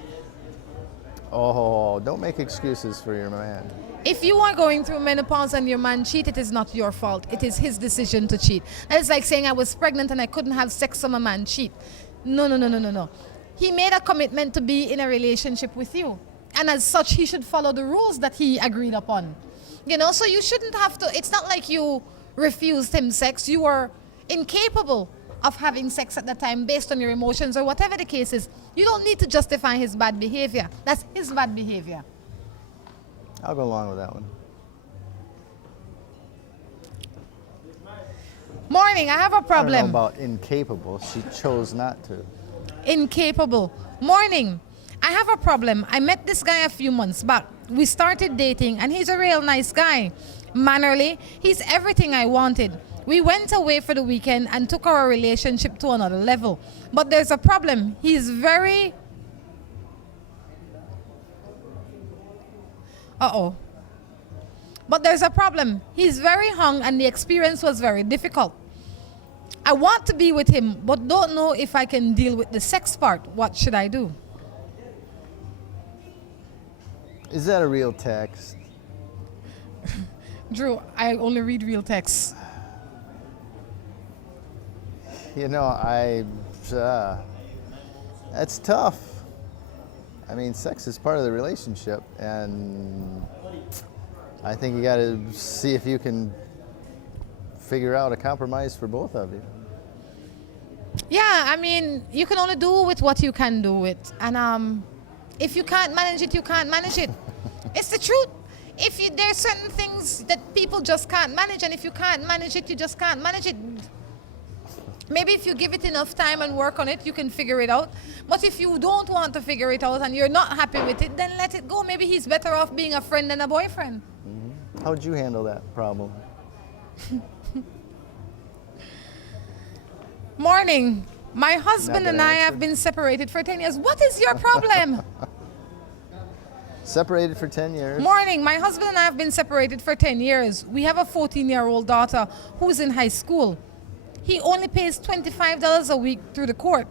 Oh, don't make excuses for your man. If you are going through menopause and your man cheat, it is not your fault. It is his decision to cheat. That is like saying I was pregnant and I couldn't have sex so my man cheat. No. He made a commitment to be in a relationship with you. And as such, he should follow the rules that he agreed upon. So you shouldn't have to, it's not like you refused him sex. You were incapable of having sex at the time based on your emotions or whatever the case is. You don't need to justify his bad behavior. That's his bad behavior. I'll go along with that one. Morning, I have a I don't problem. know about incapable. She chose not to. Incapable. Morning, I have a problem. I met this guy a few months back. We started dating and he's a real nice guy. Mannerly, he's everything I wanted. We went away for the weekend and took our relationship to another level. But there's a problem. He's very... But there's a problem. He's very hung and the experience was very difficult. I want to be with him, but don't know if I can deal with the sex part. What should I do? Is that a real text? Drew, I only read real texts. That's tough. I mean, sex is part of the relationship, and I think you got to see if you can figure out a compromise for both of you. Yeah, I mean, you can only do with what you can do with. And if you can't manage it, you can't manage it. It's the truth. There are certain things that people just can't manage, and if you can't manage it, you just can't manage it. Maybe if you give it enough time and work on it, you can figure it out. But if you don't want to figure it out and you're not happy with it, then let it go. Maybe he's better off being a friend than a boyfriend. Mm-hmm. How'd you handle that problem? Morning. My husband and I have been separated for 10 years. What is your problem? Separated for 10 years. Morning. My husband and I have been separated for 10 years. We have a 14-year-old daughter who's in high school. He only pays $25 a week through the court.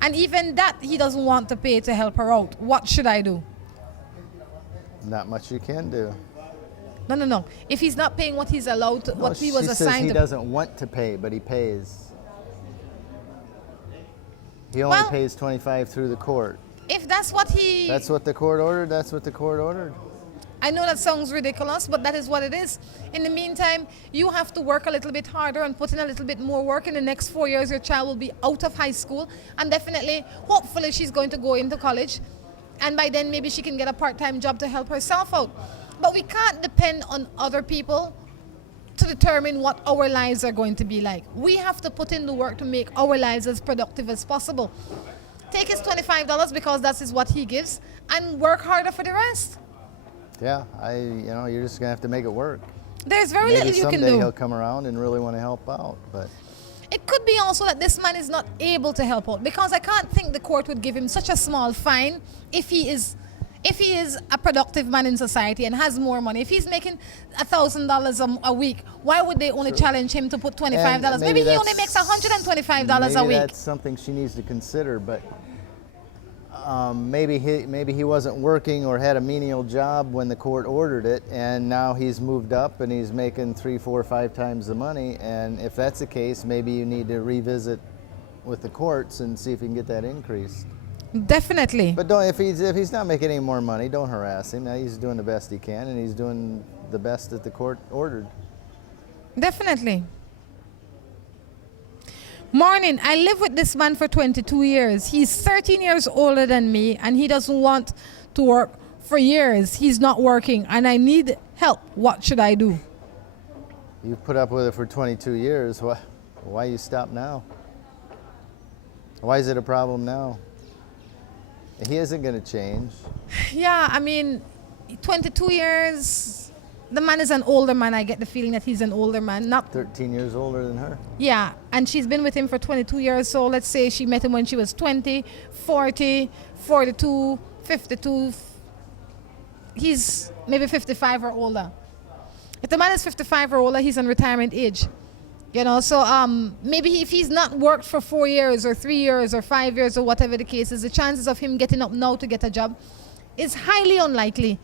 And even that he doesn't want to pay to help her out. What should I do? Not much you can do. No. If he's not paying what he's allowed to, what he was she assigned says he to. doesn't want to pay, but he pays. He only pays 25 through the court. If that's what he... That's what the court ordered. That's what the court ordered. I know that sounds ridiculous, but that is what it is. In the meantime, you have to work a little bit harder and put in a little bit more work. In the next 4 years, your child will be out of high school, and definitely, hopefully, she's going to go into college. And by then, maybe she can get a part-time job to help herself out. But we can't depend on other people to determine what our lives are going to be like. We have to put in the work to make our lives as productive as possible. Take his $25 because that is what he gives, and work harder for the rest. Yeah, you're just gonna have to make it work. There's very little you can do. Someday he'll come around and really want to help out, but it could be also that this man is not able to help out, because I can't think the court would give him such a small fine if he is a productive man in society and has more money. If he's making $1,000 a week, why would they only challenge him to put $25? Maybe he only makes $125 a week. Maybe that's something she needs to consider, but maybe he wasn't working or had a menial job when the court ordered it, and now he's moved up and he's making 3, 4, 5 times the money. And if that's the case, maybe you need to revisit with the courts and see if you can get that increased. Definitely. But if he's not making any more money, don't harass him. Now he's doing the best he can, and he's doing the best that the court ordered. Definitely. Morning, I live with this man for 22 years. He's 13 years older than me, and he doesn't want to work for years. He's not working, and I need help. What should I do? You've put up with it for 22 years. Why you stop now? Why is it a problem now? He isn't going to change. Yeah, I mean, 22 years... The man is an older man. I get the feeling that he's an older man. Not 13 years older than her. Yeah, and she's been with him for 22 years. So let's say she met him when she was 20, 40, 42, 52. He's maybe 55 or older. If the man is 55 or older, he's on retirement age. You know, so maybe if he's not worked for 4 years or 3 years or 5 years or whatever the case is, the chances of him getting up now to get a job is highly unlikely.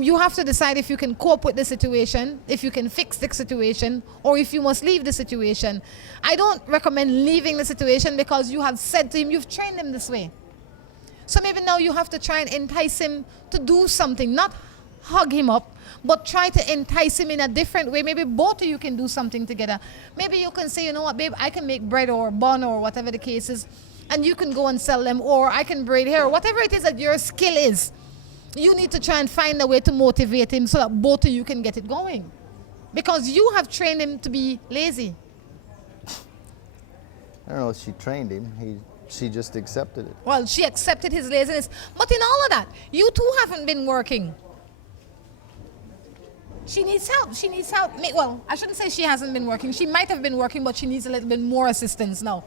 You have to decide if you can cope with the situation, if you can fix the situation, or if you must leave the situation. I don't recommend leaving the situation because you have said to him, you've trained him this way. So maybe now you have to try and entice him to do something, not hug him up, but try to entice him in a different way. Maybe both of you can do something together. Maybe you can say, you know what, babe, I can make bread or bun or whatever the case is, and you can go and sell them, or I can braid hair, whatever it is that your skill is. You need to try and find a way to motivate him so that both of you can get it going. Because you have trained him to be lazy. I don't know if she trained him. She just accepted it. Well, she accepted his laziness. But in all of that, you too haven't been working. She needs help. She needs help. Well, I shouldn't say she hasn't been working. She might have been working, but she needs a little bit more assistance now.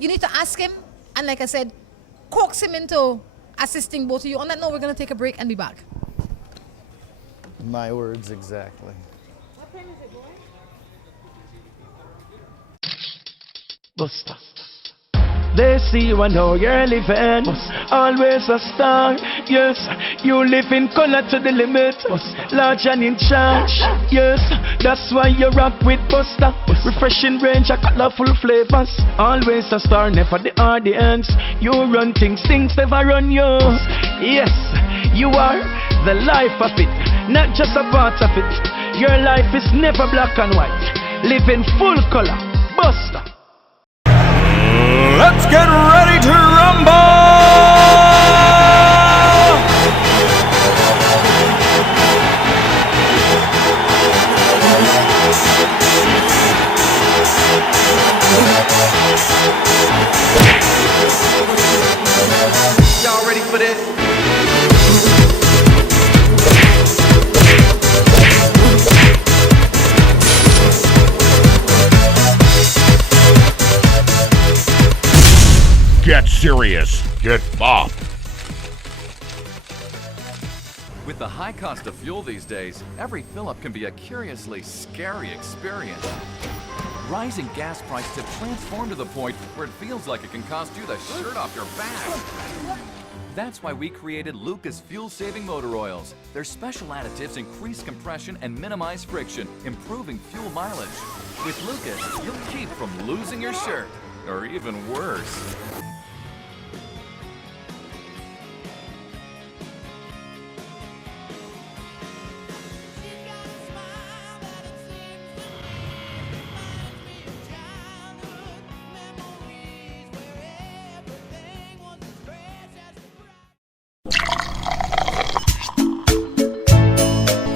You need to ask him, and like I said, coax him into assisting both of you. On that note, we're going to take a break and be back. My words exactly. What time is it, boy? Buster. They see you and how you're living. Always a star. Yes, you live in color to the limit. Large and in charge. Yes, that's why you rock with Buster. Refreshing range of colorful flavors. Always a star, never the audience. You run things never run you. Yes, you are the life of it, not just a part of it. Your life is never black and white. Live in full color. Buster. Let's get ready to rumble! Y'all ready for this? Get serious. Get bopped. With the high cost of fuel these days, every fill-up can be a curiously scary experience. Rising gas prices have transformed to the point where it feels like it can cost you the shirt off your back. That's why we created Lucas fuel-saving motor oils. Their special additives increase compression and minimize friction, improving fuel mileage. With Lucas, you'll keep from losing your shirt, or even worse.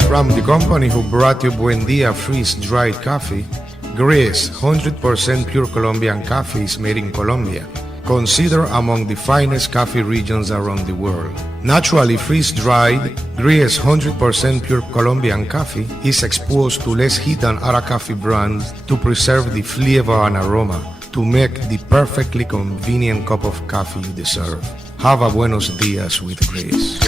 From the company who brought you Buen Dia freeze-dried coffee, Gris 100% pure Colombian coffee is made in Colombia, considered among the finest coffee regions around the world. Naturally freeze-dried, Gris 100% pure Colombian coffee is exposed to less heat than other coffee brands to preserve the flavor and aroma to make the perfectly convenient cup of coffee you deserve. Have a buenos dias with Gris.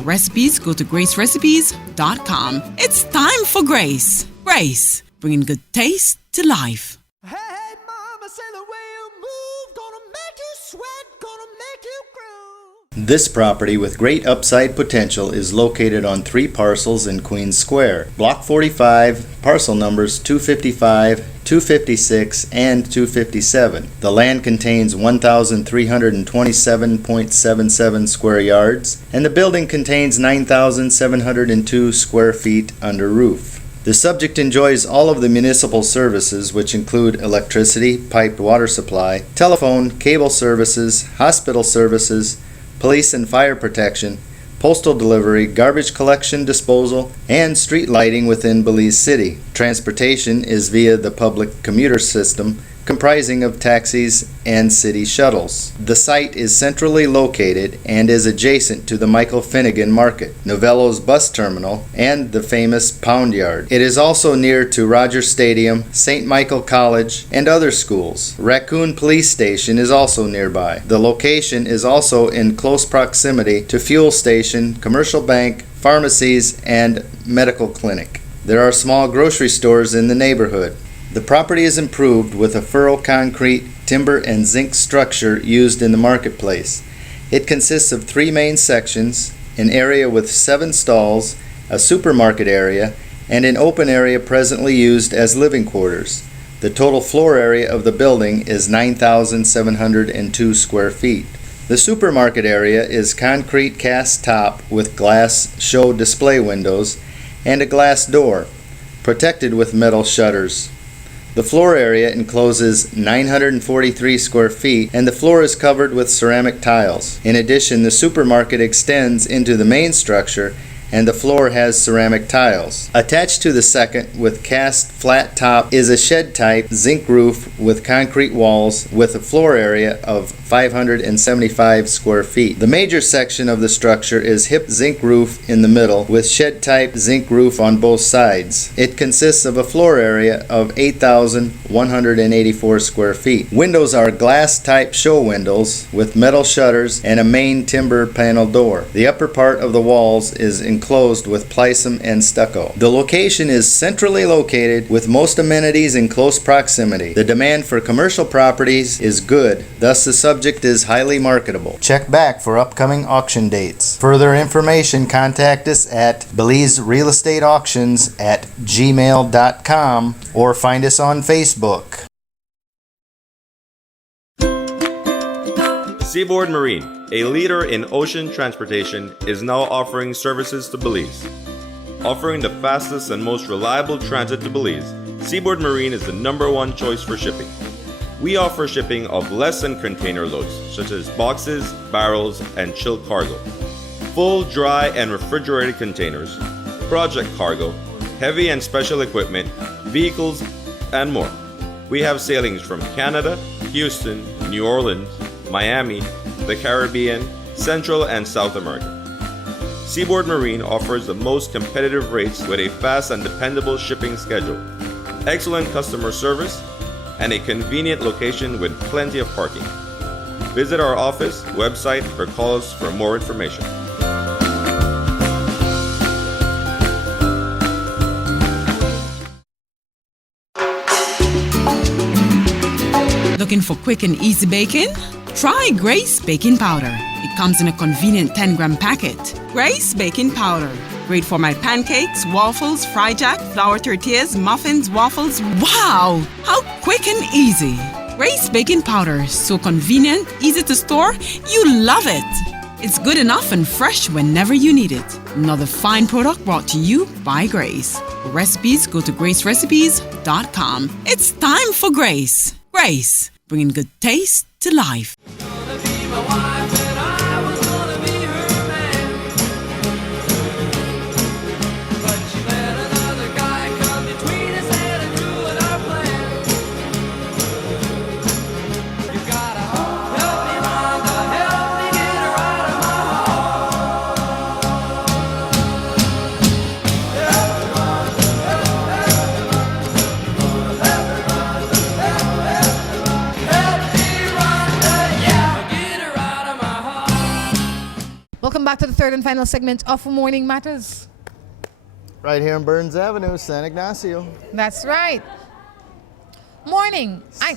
Recipes, go to gracerecipes.com. It's time for Grace. Grace, bringing good taste to life. Hey, hey, mama, say the way you move, gonna make you sweat, gonna make you groove. This property with great upside potential is located on 3 parcels in Queens Square. Block 45, parcel numbers 255, 256, and 257. The land contains 1,327.77 square yards, and the building contains 9,702 square feet under roof. The subject enjoys all of the municipal services, which include electricity, piped water supply, telephone, cable services, hospital services, police and fire protection, postal delivery, garbage collection, disposal, and street lighting within Belize City. Transportation is via the public commuter system, comprising of taxis and city shuttles. The site is centrally located and is adjacent to the Michael Finnegan Market, Novello's bus terminal, and the famous Pound Yard. It is also near to Rogers Stadium, St. Michael College, and other schools. Raccoon Police Station is also nearby. The location is also in close proximity to fuel station, commercial bank, pharmacies, and medical clinic. There are small grocery stores in the neighborhood. The property is improved with a furrow concrete, timber, and zinc structure used in the marketplace. It consists of 3 main sections, an area with 7 stalls, a supermarket area, and an open area presently used as living quarters. The total floor area of the building is 9,702 square feet. The supermarket area is concrete cast top with glass show display windows and a glass door, protected with metal shutters. The floor area encloses 943 square feet, and the floor is covered with ceramic tiles. In addition, the supermarket extends into the main structure, and the floor has ceramic tiles. Attached to the second, with cast flat top, is a shed-type zinc roof with concrete walls with a floor area of 575 square feet. The major section of the structure is hip zinc roof in the middle with shed-type zinc roof on both sides. It consists of a floor area of 8,184 square feet. Windows are glass-type show windows with metal shutters and a main timber panel door. The upper part of the walls is enclosed with plysim and stucco. The location is centrally located with most amenities in close proximity. The demand for commercial properties is good, thus the subject is highly marketable. Check back for upcoming auction dates. Further information, contact us at belizerealestateauctions@gmail.com or find us on Facebook. Seaboard Marine, a leader in ocean transportation, is now offering services to Belize. Offering the fastest and most reliable transit to Belize, Seaboard Marine is the #1 choice for shipping. We offer shipping of less than container loads, such as boxes, barrels, and chilled cargo, full, dry, and refrigerated containers, project cargo, heavy and special equipment, vehicles, and more. We have sailings from Canada, Houston, New Orleans, Miami, the Caribbean, Central and South America. Seaboard Marine offers the most competitive rates with a fast and dependable shipping schedule, excellent customer service, and a convenient location with plenty of parking. Visit our office, website, or call us for more information. Looking for quick and easy baking? Try Grace Baking Powder. It comes in a convenient 10-gram packet. Grace Baking Powder. Great for my pancakes, waffles, fry jack, flour tortillas, muffins, waffles. Wow! How quick and easy. Grace Baking Powder. So convenient, easy to store. You love it. It's good enough and fresh whenever you need it. Another fine product brought to you by Grace. For recipes, go to gracerecipes.com. It's time for Grace. Grace, bringing good taste to life. Gonna be my wife and I was gonna be her man. Welcome back to the third and final segment of Morning Matters. Right here on Burns Avenue, San Ignacio. That's right. Morning. I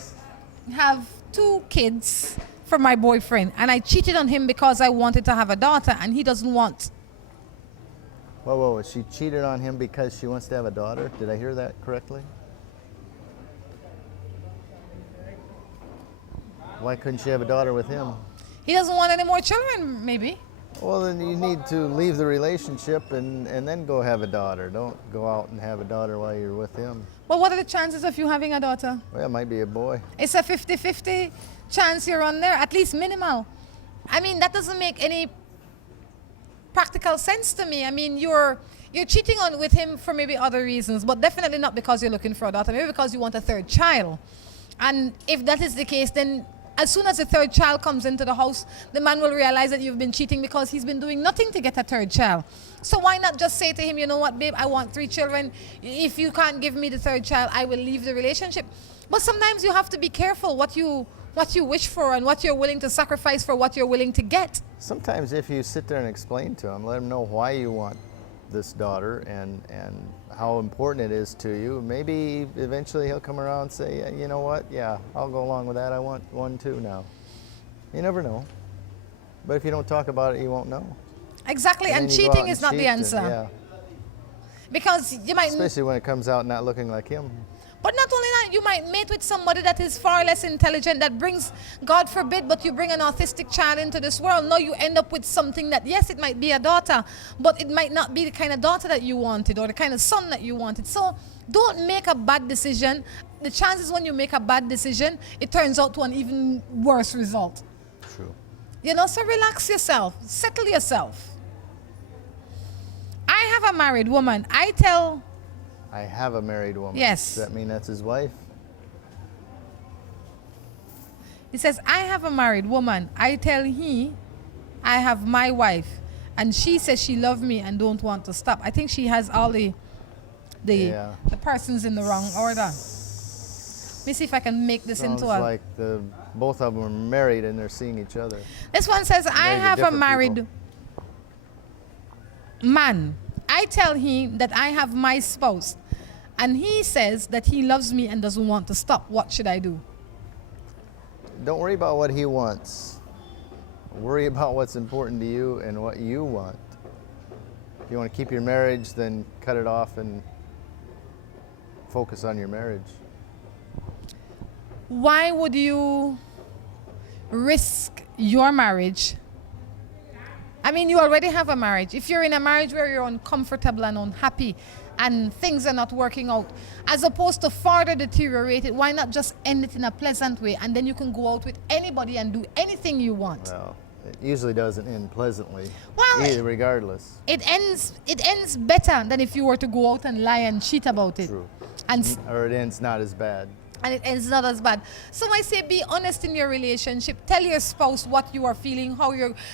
have 2 kids from my boyfriend, and I cheated on him because I wanted to have a daughter, and he doesn't want. Whoa, she cheated on him because she wants to have a daughter? Did I hear that correctly? Why couldn't she have a daughter with him? He doesn't want any more children, maybe. Well, then you need to leave the relationship and then go have a daughter. Don't go out and have a daughter while you're with him. Well, what are the chances of you having a daughter? Well, it might be a boy. It's a 50-50 chance you're on there, at least minimal. I mean, that doesn't make any practical sense to me. I mean, you're cheating on with him for maybe other reasons, but definitely not because you're looking for a daughter. Maybe because you want a third child. And if that is the case, then as soon as the third child comes into the house, the man will realize that you've been cheating because he's been doing nothing to get a third child. So why not just say to him, you know what, babe, I want 3 children. If you can't give me the third child, I will leave the relationship. But sometimes you have to be careful what you wish for and what you're willing to sacrifice for what you're willing to get. Sometimes if you sit there and explain to him, let him know why you want this daughter and how important it is to you, maybe eventually he'll come around and say, you know what, yeah, I'll go along with that. I want one too now. You never know. But if you don't talk about it, you won't know. Exactly, and cheating is not the answer. Yeah. Because you might... Especially when it comes out not looking like him. But not only that, you might mate with somebody that is far less intelligent, that brings, God forbid, but you bring an autistic child into this world. No, you end up with something that, yes, it might be a daughter, but it might not be the kind of daughter that you wanted or the kind of son that you wanted. So don't make a bad decision. The chances when you make a bad decision, it turns out to an even worse result. True. You know, so relax yourself. Settle yourself. I have a married woman. I have a married woman. Yes. Does that mean that's his wife? He says, I have a married woman. I tell he, I have my wife. And she says she loves me and don't want to stop. I think she has all the persons in the wrong order. Let me see if I can make this Sounds into a... like both of them are married and they're seeing each other. This one says, I have a married man. I tell him that I have my spouse, and he says that he loves me and doesn't want to stop. What should I do? Don't worry about what he wants. Worry about what's important to you and what you want. If you want to keep your marriage, then cut it off and focus on your marriage. Why would you risk your marriage? I mean, you already have a marriage. If you're in a marriage where you're uncomfortable and unhappy and things are not working out, as opposed to further deteriorate it, why not just end it in a pleasant way and then you can go out with anybody and do anything you want? Well, it usually doesn't end pleasantly, well, regardless. It ends better than if you were to go out and lie and cheat about it. True. Or it ends not as bad. And it ends not as bad. So I say be honest in your relationship. Tell your spouse what you are feeling,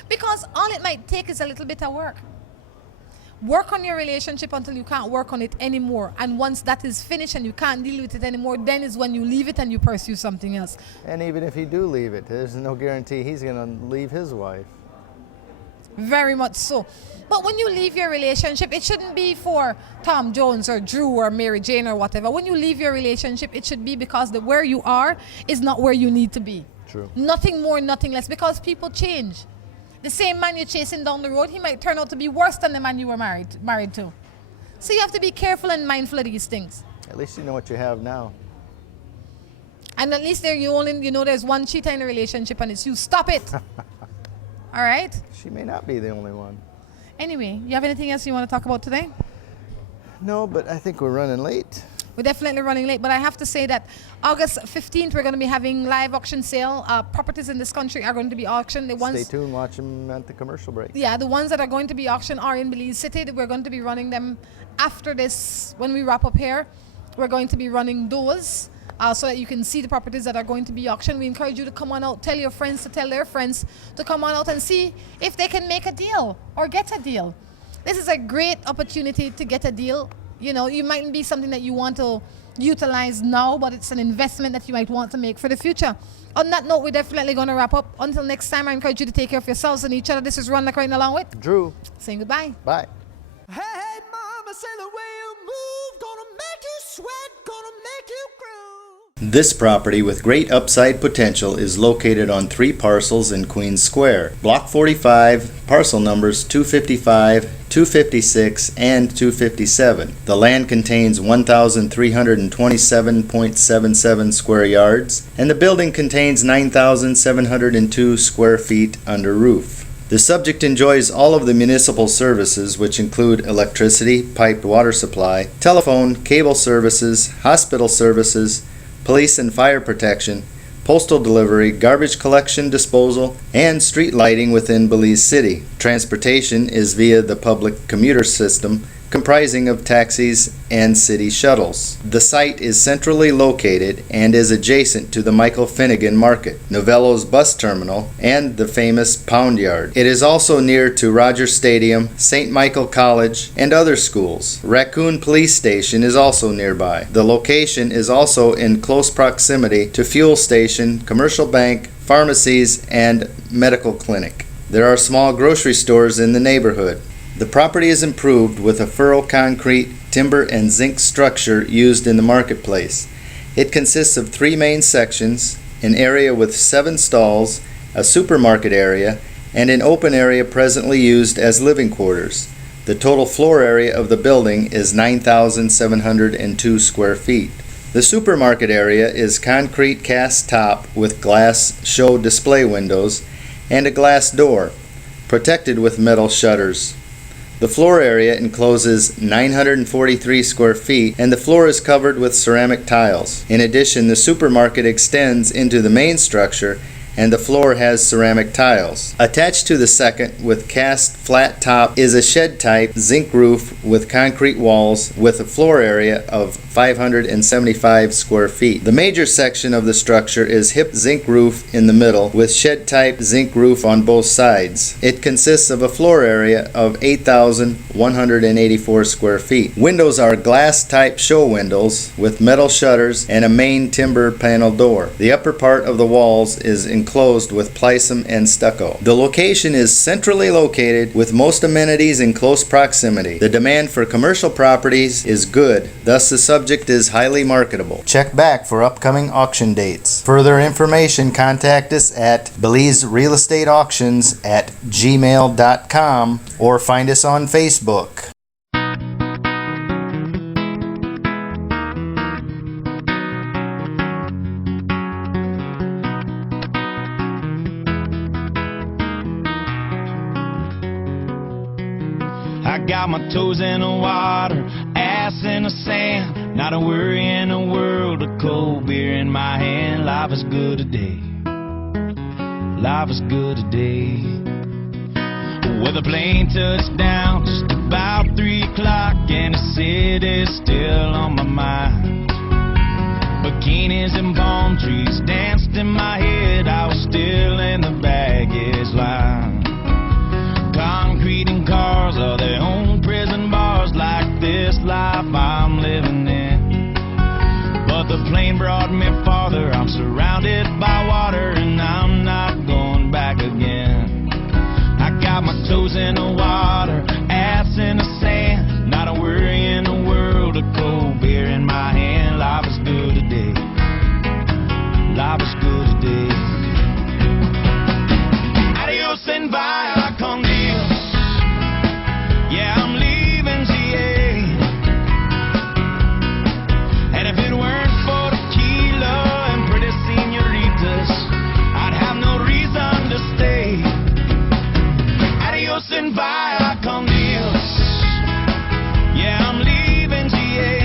because all it might take is a little bit of work. Work on your relationship until you can't work on it anymore. And once that is finished and you can't deal with it anymore, then is when you leave it and you pursue something else. And even if you do leave it, there's no guarantee he's going to leave his wife. Very much so. But when you leave your relationship, it shouldn't be for Tom Jones or Drew or Mary Jane or whatever. When you leave your relationship, it should be because where you are is not where you need to be. True. Nothing more, nothing less, because people change. The same man you're chasing down the road, he might turn out to be worse than the man you were married to. So you have to be careful and mindful of these things. At least you know what you have now. And at least you know there's one cheater in a relationship and it's you. Stop it. All right? She may not be the only one. Anyway, you have anything else you want to talk about today? No, but I think we're running late. We're definitely running late, but I have to say that August 15th, we're going to be having live auction sale. Properties in this country are going to be auctioned. Stay tuned, watch them at the commercial break. Yeah, the ones that are going to be auctioned are in Belize City. We're going to be running them after this. When we wrap up here, we're going to be running those so that you can see the properties that are going to be auctioned. We encourage you to come on out, tell your friends to tell their friends to come on out and see if they can make a deal or get a deal. This is a great opportunity to get a deal You know, you mightn't be something that you want to utilize now, but it's an investment that you might want to make for the future. On that note, we're definitely going to wrap up. Until next time, I encourage you to take care of yourselves and each other. This is Rhonda Crichton along with Drew. saying goodbye. Bye. Hey, hey, mama, say the way you move, gonna make you sweat, gonna make you groove. This property with great upside potential is located on 3 parcels in Queens Square. Block 45, parcel numbers 255, 256, and 257. The land contains 1,327.77 square yards, and the building contains 9,702 square feet under roof. The subject enjoys all of the municipal services, which include electricity, piped water supply, telephone, cable services, hospital services, police and fire protection, postal delivery, garbage collection, disposal, and street lighting within Belize City. Transportation is via the public commuter system, comprising of taxis and city shuttles. The site is centrally located and is adjacent to the Michael Finnegan Market, Novello's bus terminal, and the famous Pound Yard. It is also near to Rogers Stadium, St. Michael College, and other schools. Raccoon Police Station is also nearby. The location is also in close proximity to fuel station, commercial bank, pharmacies, and medical clinic. There are small grocery stores in the neighborhood. The property is improved with a furrow concrete, timber, and zinc structure used in the marketplace. It consists of 3 main sections, an area with 7 stalls, a supermarket area, and an open area presently used as living quarters. The total floor area of the building is 9,702 square feet. The supermarket area is concrete cast top with glass show display windows and a glass door, protected with metal shutters. The floor area encloses 943 square feet, and the floor is covered with ceramic tiles. In addition, the supermarket extends into the main structure, and the floor has ceramic tiles. Attached to the second, with cast flat top, is a shed-type zinc roof with concrete walls with a floor area of 575 square feet. The major section of the structure is hip zinc roof in the middle with shed-type zinc roof on both sides. It consists of a floor area of 8,184 square feet. Windows are glass-type show windows with metal shutters and a main timber panel door. The upper part of the walls is enclosed with plysim and stucco. The location is centrally located with most amenities in close proximity. The demand for commercial properties is good, thus the subject is highly marketable. Check back for upcoming auction dates. Further information, contact us at belizerealestateauctions@gmail.com or find us on Facebook. I got my toes in the water, ass in the sand. Not a worry in the world, a cold beer in my hand. Life is good today. Life is good today. Well, the plane touched down just about 3 o'clock, and the city's still on my mind. Bikinis and palm trees danced in my head. I was still in the baggage line. Concrete and cars are their own prison bars, like this life I'm living in. But the plane brought me farther. I'm surrounded by water and I'm not going back again. I got my toes in the water, ass in the sand. Not a worry in the world, a cold beer in my hand. Life is good today. Life is good today. Adios and vaya con Dios. Yeah, I'm leaving GA. And if it weren't for tequila and pretty senoritas, I'd have no reason to stay. Adios and vaya con Dios. Yeah, I'm leaving GA.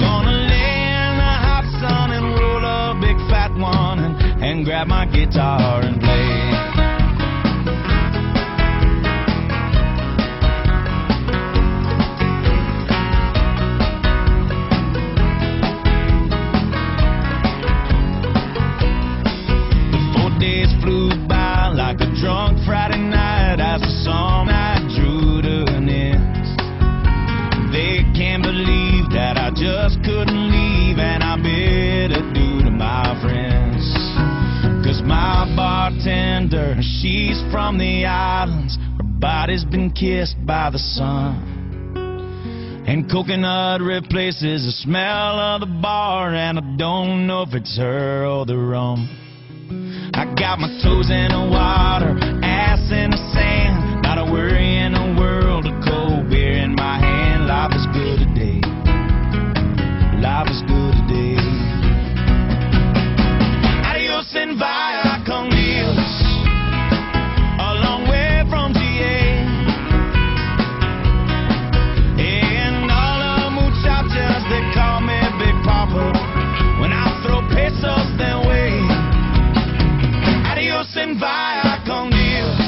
Gonna lay in the hot sun and roll a big fat one and grab my guitar and play. Flew by like a drunk Friday night as the song I drew to an end. bartender, she's from the islands. Her body's been kissed by the sun. And coconut replaces the smell of the bar, and I don't know if it's her or the rum. I got my toes in the water, ass in the sand, not a worry in the world, a cold beer in my hand. Life is good today. Life is good today. Adios and via con Dios, a long way from GA. And all the muchachas, they call me Big Papa. When I throw pesos their way. Adios and via con Dios,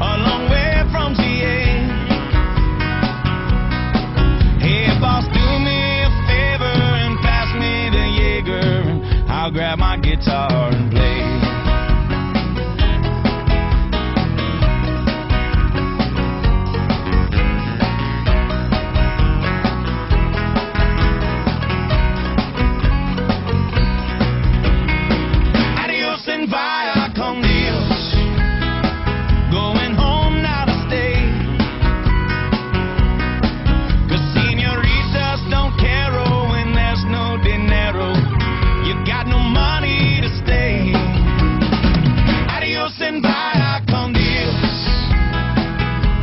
a long way from GA. Hey boss, do me a favor and pass me the Jaeger, and I'll grab my guitar and play. Adios and via con Dios, going home now to stay. 'Cause señoritas don't care when there's no dinero. You got no money to stay. Adios and via con Dios,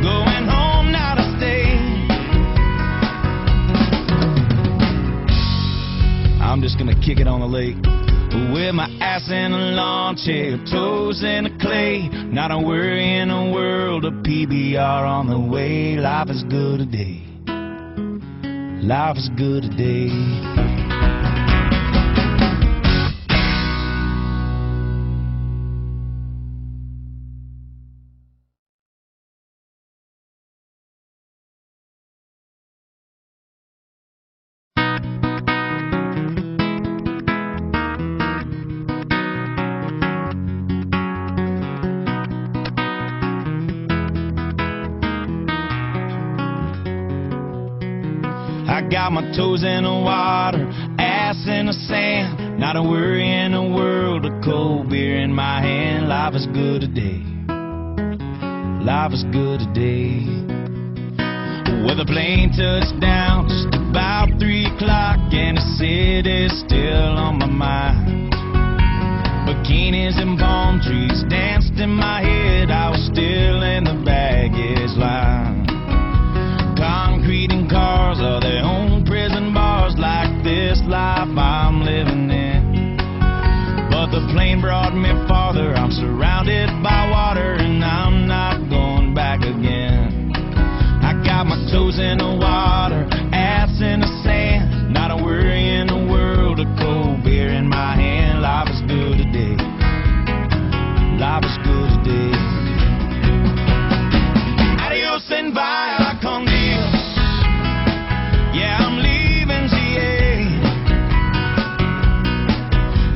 going home now to stay. I'm just gonna kick it on the lake with my ass in a lawn chair, toes in the clay, not a worry in the world, a PBR on the way. Life is good today. Life is good today. I got my toes in the water, ass in the sand, not a worry in the world, a cold beer in my hand. Life is good today. Life is good today. Well, the plane touched down just about 3 o'clock, and the city's still on my mind. Bikinis and palm trees danced in my head, I was still in the baggage line. Concrete and cars are their own prison bars, like this life I'm living in. But the plane brought me farther, I'm surrounded by water, and I'm not going back again. I got my toes in the water, ass in the sand, not a worry in the world, a cold beer in my hand. Life is good today. Life is good today. Adios and via con Dios. Yeah, I'm leaving GA.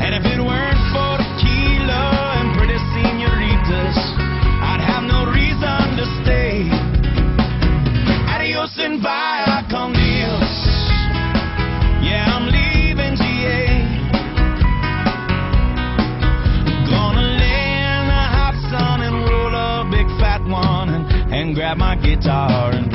And if it weren't for tequila and pretty señoritas, I'd have no reason to stay. Adios and via con Dios. Yeah, I'm leaving GA. Gonna lay in the hot sun and roll a big fat one, and grab my guitar and